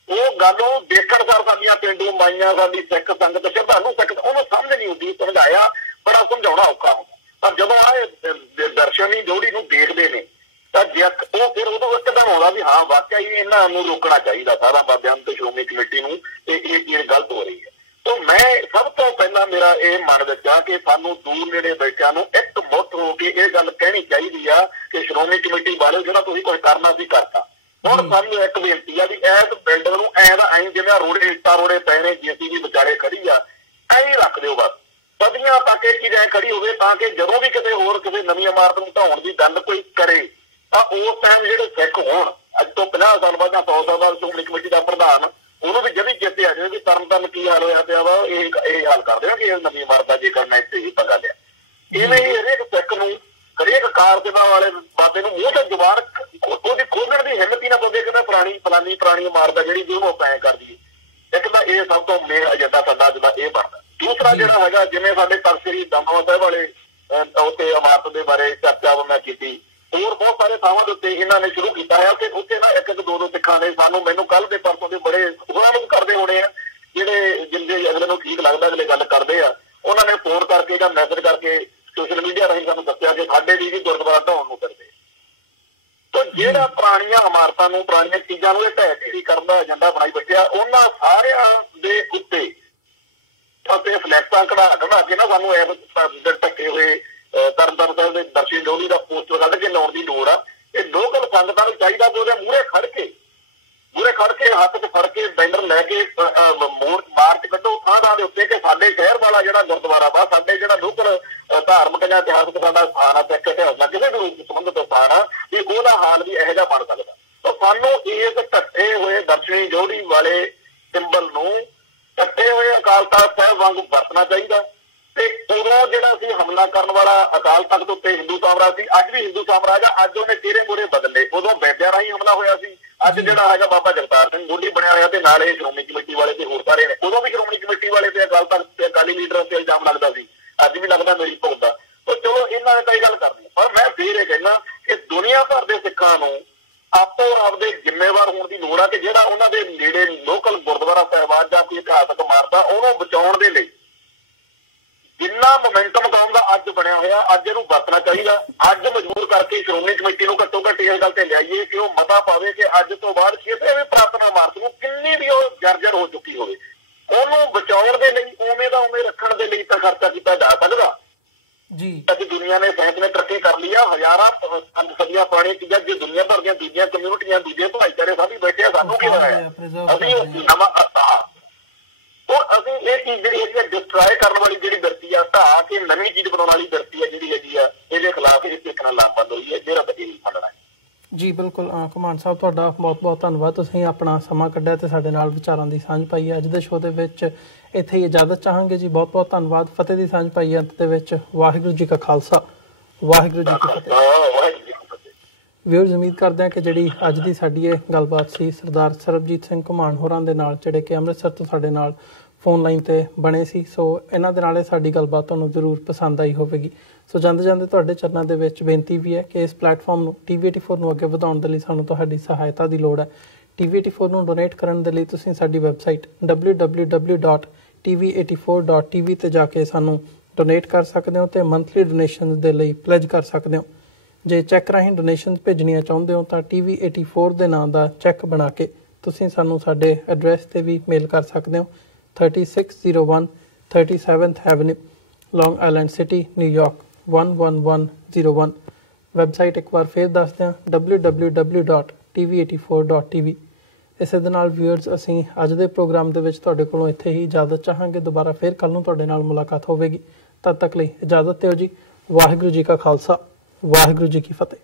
ਉਹ ਗੱਲ ਉਹ ਦੇਖਣ ਸਾਰ ਸਾਡੀਆਂ ਪੇਂਡੂ ਮਾਈਆਂ, ਸਾਡੀ ਸਿੱਖ ਸੰਗਤ, ਸ਼ਰਧਾਲੂ ਸਿੱਖ ਉਹਨੂੰ ਸਮਝ ਨਹੀਂ ਹੁੰਦੀ। ਸਮਝਾਇਆ ਬੜਾ ਸਮਝਾਉਣਾ ਔਖਾ ਹੁੰਦਾ, ਪਰ ਜਦੋਂ ਆਹ ਦਰਸ਼ਨੀ ਜੋੜੀ ਨੂੰ ਦੇਖਦੇ ਨੇ ਤਾਂ ਉਹ ਫਿਰ ਉਦੋਂ ਇੱਕਦਮ ਆਉਂਦਾ ਵੀ ਹਾਂ ਵਾਕਿਆ ਹੀ ਇਹਨਾਂ ਨੂੰ ਰੋਕਣਾ ਚਾਹੀਦਾ, ਸਾਰਾ ਬਾਬਿਆਂ ਨੂੰ ਤੇ ਸ਼੍ਰੋਮਣੀ ਕਮੇਟੀ ਨੂੰ, ਤੇ ਇਹ ਚੀਜ਼ ਗਲਤ ਹੋ ਰਹੀ ਹੈ। ਤਾਂ ਮੈਂ ਸਭ ਤੋਂ ਪਹਿਲਾਂ ਮੇਰਾ ਇਹ ਮਨ ਵਿੱਚ ਆ ਕਿ ਸਾਨੂੰ ਦੂਰ ਨੇੜੇ ਬੈਠਿਆਂ ਨੂੰ ਇੱਕ ਮੁੱਠ ਹੋ ਕੇ ਇਹ ਗੱਲ ਕਹਿਣੀ ਚਾਹੀਦੀ ਆ ਕਿ ਸ਼੍ਰੋਮਣੀ ਕਮੇਟੀ ਵਾਲੇ ਜਿਹੜਾ ਤੁਸੀਂ ਕੁਝ ਕਰਨਾ ਸੀ ਕਰਤਾ। ਹੁਣ ਸਾਨੂੰ ਇੱਕ ਬੇਨਤੀ ਆ ਵੀ ਇਸ ਬਿਲਡਿੰਗ ਨੂੰ ਐਂ ਦਾ ਐਂ ਜਿਵੇਂ ਰੋੜੇ ਇੱਟਾਂ ਰੋੜੇ ਪਏ ਨੇ, JCB ਵਿਚਾਲੇ ਖੜੀ ਆ, ਐਂ ਹੀ ਰੱਖ ਦਿਓ ਬਸ, ਸਦੀਆਂ ਤੱਕ ਇਹ ਚੀਜ਼ ਐਂ ਖੜੀ ਹੋਵੇ ਤਾਂ ਕਿ ਜਦੋਂ ਵੀ ਕਿਤੇ ਹੋਰ ਕਿਸੇ ਨਵੀਂ ਇਮਾਰਤ ਨੂੰ ਢਾਉਣ ਦੀ ਗੱਲ ਕੋਈ ਕਰੇ ਤਾਂ ਉਸ ਟਾਈਮ ਜਿਹੜੇ ਸਿੱਖ ਹੋਣ, ਅੱਜ ਤੋਂ 50 50 ਸਾਲ ਬਾਅਦ ਜਾਂ 100 ਸਾਲ ਬਾਅਦ ਸ਼੍ਰੋਮਣੀ ਕਮੇਟੀ ਦਾ ਪ੍ਰਧਾਨ ਉਹਨੂੰ ਵੀ ਜਦੀ ਚੇਤੇ ਆ ਜਾਵੇ ਵੀ ਤਰਨ ਕੀ ਹਾਲ ਹੋਇਆ ਪਿਆ ਵਾ, ਇਹ ਹਾਲ ਕਰ ਦੇਣਾ ਕਿ ਇਹ ਨਵੀਂ ਇਮਾਰਤ ਜੇ ਕਰਨਾ ਇੱਥੇ ਹੀ ਪਤਾ ਲਿਆ। ਇਵੇਂ ਹੀ ਹਰੇਕ ਸਿੱਖ ਨੂੰ ਹਰੇਕ ਕਾਰ ਸੇਵਾ ਵਾਲੇ ਬਾਬੇ ਨੂੰ ਮੂੰਹ ਤੇ ਜ਼ੁਬਾਨ ਉਹਦੀ ਖੋਲਣ ਦੀ ਹਿੰਮਤ ਹੀ ਨਾ ਪਵੇ ਕਿ ਪੁਰਾਣੀ ਇਮਾਰਤ ਆ ਜਿਹੜੀ ਜਿਹਨੂੰ ਆਪਾਂ ਐਂ ਕਰ ਦਈਏ। ਇੱਕ ਤਾਂ ਇਹ ਸਭ ਤੋਂ ਮੇਨ ਏਜੰਡਾ ਸਾਡਾ ਜਿਹੜਾ ਇਹ ਬਣਦਾ। ਦੂਸਰਾ ਜਿਹੜਾ ਹੈਗਾ, ਜਿਵੇਂ ਸਾਡੇ ਤਖ਼ਤ ਸ੍ਰੀ ਦਮਦਮਾ ਸਾਹਿਬ ਵਾਲੇ ਉੱਥੇ ਇਮਾਰਤ ਦੇ ਬਾਰੇ ਚਰਚਾ ਮੈਂ ਕੀਤੀ, ਹੋਰ ਬਹੁਤ ਸਾਰੇ ਥਾਵਾਂ ਦੇ ਉੱਤੇ ਇਹਨਾਂ ਨੇ ਸ਼ੁਰੂ ਕੀਤਾ ਹੈ ਕਿ ਉੱਥੇ ਨਾ ਇੱਕ ਦੋ ਸਿੱਖਾਂ ਨੇ ਮੈਨੂੰ ਕੱਲ ਦੇ ਪਰਸੋਂ ਦੇ ਬੜੇ ਉਹਨਾਂ ਨੂੰ ਕਰਦੇ ਹੋਣੇ ਆ, ਜਿਹੜੇ ਜਿੰਦੇ ਅਗਲੇ ਨੂੰ ਠੀਕ ਲੱਗਦਾ ਅਗਲੇ ਗੱਲ ਕਰਦੇ ਆ, ਉਹਨਾਂ ਨੇ ਫੋਨ ਕਰਕੇ ਜਾਂ ਮੈਸੇਜ ਕਰਕੇ ਸੋਸ਼ਲ ਮੀਡੀਆ ਰਾਹੀਂ ਸਾਨੂੰ ਦੱਸਿਆ ਕਿ ਸਾਡੇ ਵੀ ਗੁਰਦੁਆਰਾ ਢਾਉਣ ਨੂੰ ਫਿਰਦੇ। ਤਾਂ ਜਿਹੜਾ ਪੁਰਾਣੀਆਂ ਇਮਾਰਤਾਂ ਨੂੰ, ਪੁਰਾਣੀਆਂ ਚੀਜ਼ਾਂ ਨੂੰ ਇਹ ਢਹਿ ਢੇਰੀ ਕਰਨ ਦਾ ਏਜੰਡਾ ਬਣਾਈ ਬੈਠਿਆ, ਉਹਨਾਂ ਸਾਰਿਆਂ ਦੇ ਉੱਤੇ ਅਤੇ ਫਲੈਕਸਾਂ ਕਢਾ ਕੇ ਨਾ ਸਾਨੂੰ ਢੱਕੇ ਹੋਏ ਤਰਨਤਾਰਨ ਸਾਹਿਬ ਦੇ ਦਰਸ਼ਨ ਜੋੜੀ ਦਾ ਪੋਸਟਰ ਕੱਢ ਕੇ ਲਾਉਣ ਦੀ ਲੋੜ ਆ। ਇਹ ਲੋਕਲ ਸੰਗਤਾਂ ਨੂੰ ਚਾਹੀਦਾ ਕਿ ਉਹਦੇ ਮੂਹਰੇ ਖੜ ਕੇ ਹੱਥ 'ਚ ਫੜ ਕੇ ਬੈਨਰ ਲੈ ਕੇ ਮਾਰਚ ਕੱਢੋ ਥਾਂ ਦੇ ਉੱਤੇ ਕਿ ਸਾਡੇ ਸ਼ਹਿਰ ਵਾਲਾ ਜਿਹੜਾ ਗੁਰਦੁਆਰਾ ਵਾ, ਸਾਡੇ ਜਿਹੜਾ ਲੋਕਲ ਧਾਰਮਿਕ ਜਾਂ ਇਤਿਹਾਸਕ ਸਾਡਾ ਸਥਾਨ ਆ, ਸਿੱਖ ਇਤਿਹਾਸ ਨਾਲ ਕਿਸੇ ਵੀ ਸੰਬੰਧਿਤ ਸਥਾਨ ਆ, ਵੀ ਉਹਦਾ ਹਾਲ ਵੀ ਇਹੋ ਜਿਹਾ ਬਣ ਸਕਦਾ। ਤਾਂ ਸਾਨੂੰ ਇਸ ਢੱਕੇ ਹੋਏ ਦਰਸ਼ਨੀ ਜੋੜੀ ਵਾਲੇ ਸਿੰਬਲ ਨੂੰ ਢੱਕੇ ਹੋਏ ਅਕਾਲ ਤਖ਼ਤ ਸਾਹਿਬ ਵਾਂਗ ਵਰਤਣਾ ਚਾਹੀਦਾ। ਤੇ ਉਦੋਂ ਜਿਹੜਾ ਸੀ ਹਮਲਾ ਕਰਨ ਵਾਲਾ ਅਕਾਲ ਤਖ਼ਤ ਉੱਤੇ ਹਿੰਦੂ ਸਾਮਰਾਜ ਸੀ, ਅੱਜ ਵੀ ਹਿੰਦੂ ਸਾਮਰਾਜ ਆ, ਅੱਜ ਉਹਨੇ ਚਿਹਰੇ ਮੂਹਰੇ ਬਦਲੇ। ਉਦੋਂ ਬੈਦਿਆਂ ਰਾਹੀਂ ਹਮਲਾ ਹੋਇਆ ਸੀ, ਅੱਜ ਜਿਹੜਾ ਹੈਗਾ ਬਾਬਾ ਜਗਤਾਰ ਸਿੰਘ ਗੋਢੀ ਬਣਿਆ ਹੋਇਆ ਤੇ ਨਾਲ ਇਹ ਸ਼੍ਰੋਮਣੀ ਕਮੇਟੀ ਵਾਲੇ ਤੇ ਹੋਰ ਸਾਰੇ ਨੇ। ਉਦੋਂ ਵੀ ਸ਼੍ਰੋਮਣੀ ਕਮੇਟੀ ਵਾਲੇ ਤੇ ਅਕਾਲ ਤਖ਼ਤ ਤੇ ਅਕਾਲੀ ਲੀਡਰ ਤੇ ਇਲਜ਼ਾਮ ਲੱਗਦਾ ਸੀ, ਅੱਜ ਵੀ ਲੱਗਦਾ ਮੇਰੀ ਭੁੱਲ ਦਾ। ਤਾਂ ਚਲੋ ਇਹਨਾਂ ਨੇ ਤਾਂ ਇਹ ਗੱਲ ਕਰਨੀ, ਪਰ ਮੈਂ ਫਿਰ ਇਹ ਕਹਿਣਾ ਕਿ ਦੁਨੀਆ ਭਰ ਦੇ ਸਿੱਖਾਂ ਨੂੰ ਆਪੋ ਆਪਦੇ ਜ਼ਿੰਮੇਵਾਰ ਹੋਣ ਦੀ ਲੋੜ ਆ ਕਿ ਜਿਹੜਾ ਉਹਨਾਂ ਦੇ ਨੇੜੇ ਲੋਕਲ ਗੁਰਦੁਆਰਾ ਸਾਹਿਬਾਨ ਜਾਂ ਕੋਈ ਇਤਿਹਾਸਕ ਇਮਾਰਤਾਂ ਉਹਨੂੰ ਬਚਾਉਣ ਦੇ ਲਈ ਜਿੰਨਾ ਮੋਮੈਂਟਮ ਕੌਮ ਦਾ ਅੱਜ ਬਣਿਆ ਹੋਇਆ, ਅੱਜ ਇਹਨੂੰ ਵਰਤਣਾ ਚਾਹੀਦਾ। ਅੱਜ ਮਜਬੂਰ ਕਰਕੇ ਸ਼੍ਰੋਮਣੀ ਕਮੇਟੀ ਨੂੰ ਘੱਟੋ ਘੱਟ ਇਸ ਗੱਲ ਤੇ ਲਿਆਈਏ ਕਿ ਉਹ ਮਤਾ ਪਾਵੇ ਕਿ ਅੱਜ ਤੋਂ ਬਾਅਦ ਕਿਸੇ ਵੀ ਪੁਰਾਤਨ ਇਮਾਰਤ ਨੂੰ, ਕਿੰਨੀ ਵੀ ਉਹ ਜਰਜਰ ਹੋ ਚੁੱਕੀ ਹੋਵੇ, ਉਹਨੂੰ ਬਚਾਉਣ ਦੇ ਲਈ ਉਵੇਂ ਦਾ ਉਵੇਂ ਰੱਖਣ ਦੇ ਲਈ ਤਾਂ ਖਰਚਾ ਕੀਤਾ ਜਾ ਸਕਦਾ ਜੀ। ਅੱਜ ਦੁਨੀਆ ਨੇ, ਸਾਇੰਸ ਨੇ ਤਰੱਕੀ ਕਰ ਲਈ ਆ, ਹਜ਼ਾਰਾਂ ਸਦੀਆਂ ਪੁਰਾਣੀਆਂ ਚੀਜ਼ਾਂ ਜੇ ਦੁਨੀਆ ਭਰ ਦੀਆਂ ਦੂਜੀਆਂ ਕਮਿਊਨਿਟੀਆਂ, ਦੂਜੇ ਭਾਈਚਾਰੇ ਸਭ ਹੀ ਬੈਠੇ ਆ, ਸਾਨੂੰ ਕੀ ਹੋਇਆ? ਅਸੀਂ ਨਵਾਂ ਅਸੀਂ ਇਹ ਚੀਜ਼ ਜਿਹੜੀ ਹੈਗੀ ਡਿਸਟਰਾਏ ਕਰਨ ਵਾਲੀ ਜਿਹੜੀ ਬਿਰਤੀ ਆ, ਢਾਹ ਕੇ ਨਵੀਂ ਚੀਜ਼ ਬਣਾਉਣ ਵਾਲੀ ਬਿਰਤੀ ਆ ਜਿਹੜੀ ਹੈਗੀ ਆ, ਇਹਦੇ ਖਿਲਾਫ ਇਹ ਦੇਖਣਾ ਲਾਮਬੰਦ ਹੋਈ ਹੈ, ਜਿਹੜਾ ਤਾਂ ਇਹ ਫੜਨਾ ਜੀ। ਬਿਲਕੁਲ ਘੁਮਾਣ ਸਾਹਿਬ, ਤੁਹਾਡਾ ਬਹੁਤ ਬਹੁਤ ਧੰਨਵਾਦ, ਤੁਸੀਂ ਆਪਣਾ ਸਮਾਂ ਕੱਢਿਆ ਤੇ ਸਾਡੇ ਨਾਲ ਵਿਚਾਰਾਂ ਦੀ ਸਾਂਝ ਪਾਈ ਹੈ। ਅੱਜ ਦੇ ਸ਼ੋਅ ਦੇ ਵਿੱਚ ਇੱਥੇ ਹੀ ਇਜਾਜ਼ਤ ਚਾਹਾਂਗੇ ਜੀ। ਬਹੁਤ ਬਹੁਤ ਧੰਨਵਾਦ। ਫਤਿਹ ਦੀ ਸਾਂਝ ਪਾਈ ਅੰਤ ਦੇ ਵਿੱਚ। ਵਾਹਿਗੁਰੂ ਜੀ ਕਾ ਖਾਲਸਾ, ਵਾਹਿਗੁਰੂ ਜੀ ਕੀ ਫਤਿਹ। ਵਿਊਅਰਸ, ਉਮੀਦ ਕਰਦੇ ਹਾਂ ਕਿ ਜਿਹੜੀ ਅੱਜ ਦੀ ਸਾਡੀ ਇਹ ਗੱਲਬਾਤ ਸੀ ਸਰਦਾਰ ਸਰਬਜੀਤ ਸਿੰਘ ਘੁਮਾਣ ਹੋਰਾਂ ਦੇ ਨਾਲ, ਜਿਹੜੇ ਕਿ ਅੰਮ੍ਰਿਤਸਰ ਤੋਂ ਸਾਡੇ ਨਾਲ ਫੋਨ ਲਾਈਨ ਤੇ ਬਣੇ ਸੀ। ਸੋ ਇਹਨਾਂ ਦੇ ਨਾਲ ਇਹ ਸਾਡੀ ਗੱਲਬਾਤ ਤੁਹਾਨੂੰ ਜ਼ਰੂਰ ਪਸੰਦ ਆਈ ਹੋਵੇਗੀ। ਸੋ ਜਾਂਦੇ ਤੁਹਾਡੇ ਚਰਨਾਂ ਦੇ ਵਿੱਚ ਬੇਨਤੀ ਵੀ ਹੈ ਕਿ ਇਸ ਪਲੇਟਫਾਰਮ ਨੂੰ, TV84 ਨੂੰ ਅੱਗੇ ਵਧਾਉਣ ਦੇ ਲਈ ਸਾਨੂੰ ਤੁਹਾਡੀ ਸਹਾਇਤਾ ਦੀ ਲੋੜ ਹੈ। TV84 ਨੂੰ ਡੋਨੇਟ ਕਰਨ ਦੇ ਲਈ ਤੁਸੀਂ ਸਾਡੀ ਵੈਬਸਾਈਟ www.tv84.tv ਤੇ ਜਾ ਕੇ ਸਾਨੂੰ ਡੋਨੇਟ ਕਰ ਸਕਦੇ ਹੋ ਤੇ ਮੰਥਲੀ ਡੋਨੇਸ਼ਨ ਦੇ ਲਈ ਪਲੇਜ ਕਰ ਸਕਦੇ ਹੋ। ਜੇ ਚੈੱਕ ਰਾਹੀਂ ਡੋਨੇਸ਼ਨ ਭੇਜਣੀਆਂ ਚਾਹੁੰਦੇ ਹੋ ਤਾਂ TV84 ਦੇ ਨਾਂ ਦਾ ਚੈੱਕ ਬਣਾ ਕੇ ਤੁਸੀਂ ਸਾਨੂੰ ਸਾਡੇ ਐਡਰੈਸ ਤੇ ਵੀ ਮੇਲ ਕਰ ਸਕਦੇ ਹੋ। 3601 37th Avenue, Long Island City, New York 11101। Website ਇੱਕ ਵਾਰ ਫਿਰ ਦੱਸ ਦਿਆਂ www.tv84.tv। ਇਸੇ ਦੇ ਨਾਲ ਵਿਊਅਰਸ, ਅਸੀਂ ਅੱਜ ਦੇ ਪ੍ਰੋਗਰਾਮ ਦੇ ਵਿੱਚ ਤੁਹਾਡੇ ਕੋਲੋਂ ਇੱਥੇ ਹੀ ਇਜਾਜ਼ਤ ਚਾਹਾਂਗੇ। ਦੁਬਾਰਾ ਫਿਰ ਕੱਲ੍ਹ ਨੂੰ ਤੁਹਾਡੇ ਨਾਲ ਮੁਲਾਕਾਤ ਹੋਵੇਗੀ। ਤਦ ਤੱਕ ਲਈ ਇਜਾਜ਼ਤ ਦਿਓ ਜੀ। ਵਾਹਿਗੁਰੂ ਜੀ ਕਾ ਖਾਲਸਾ, ਵਾਹਿਗੁਰੂ ਜੀ ਕੀ ਫਤਿਹ।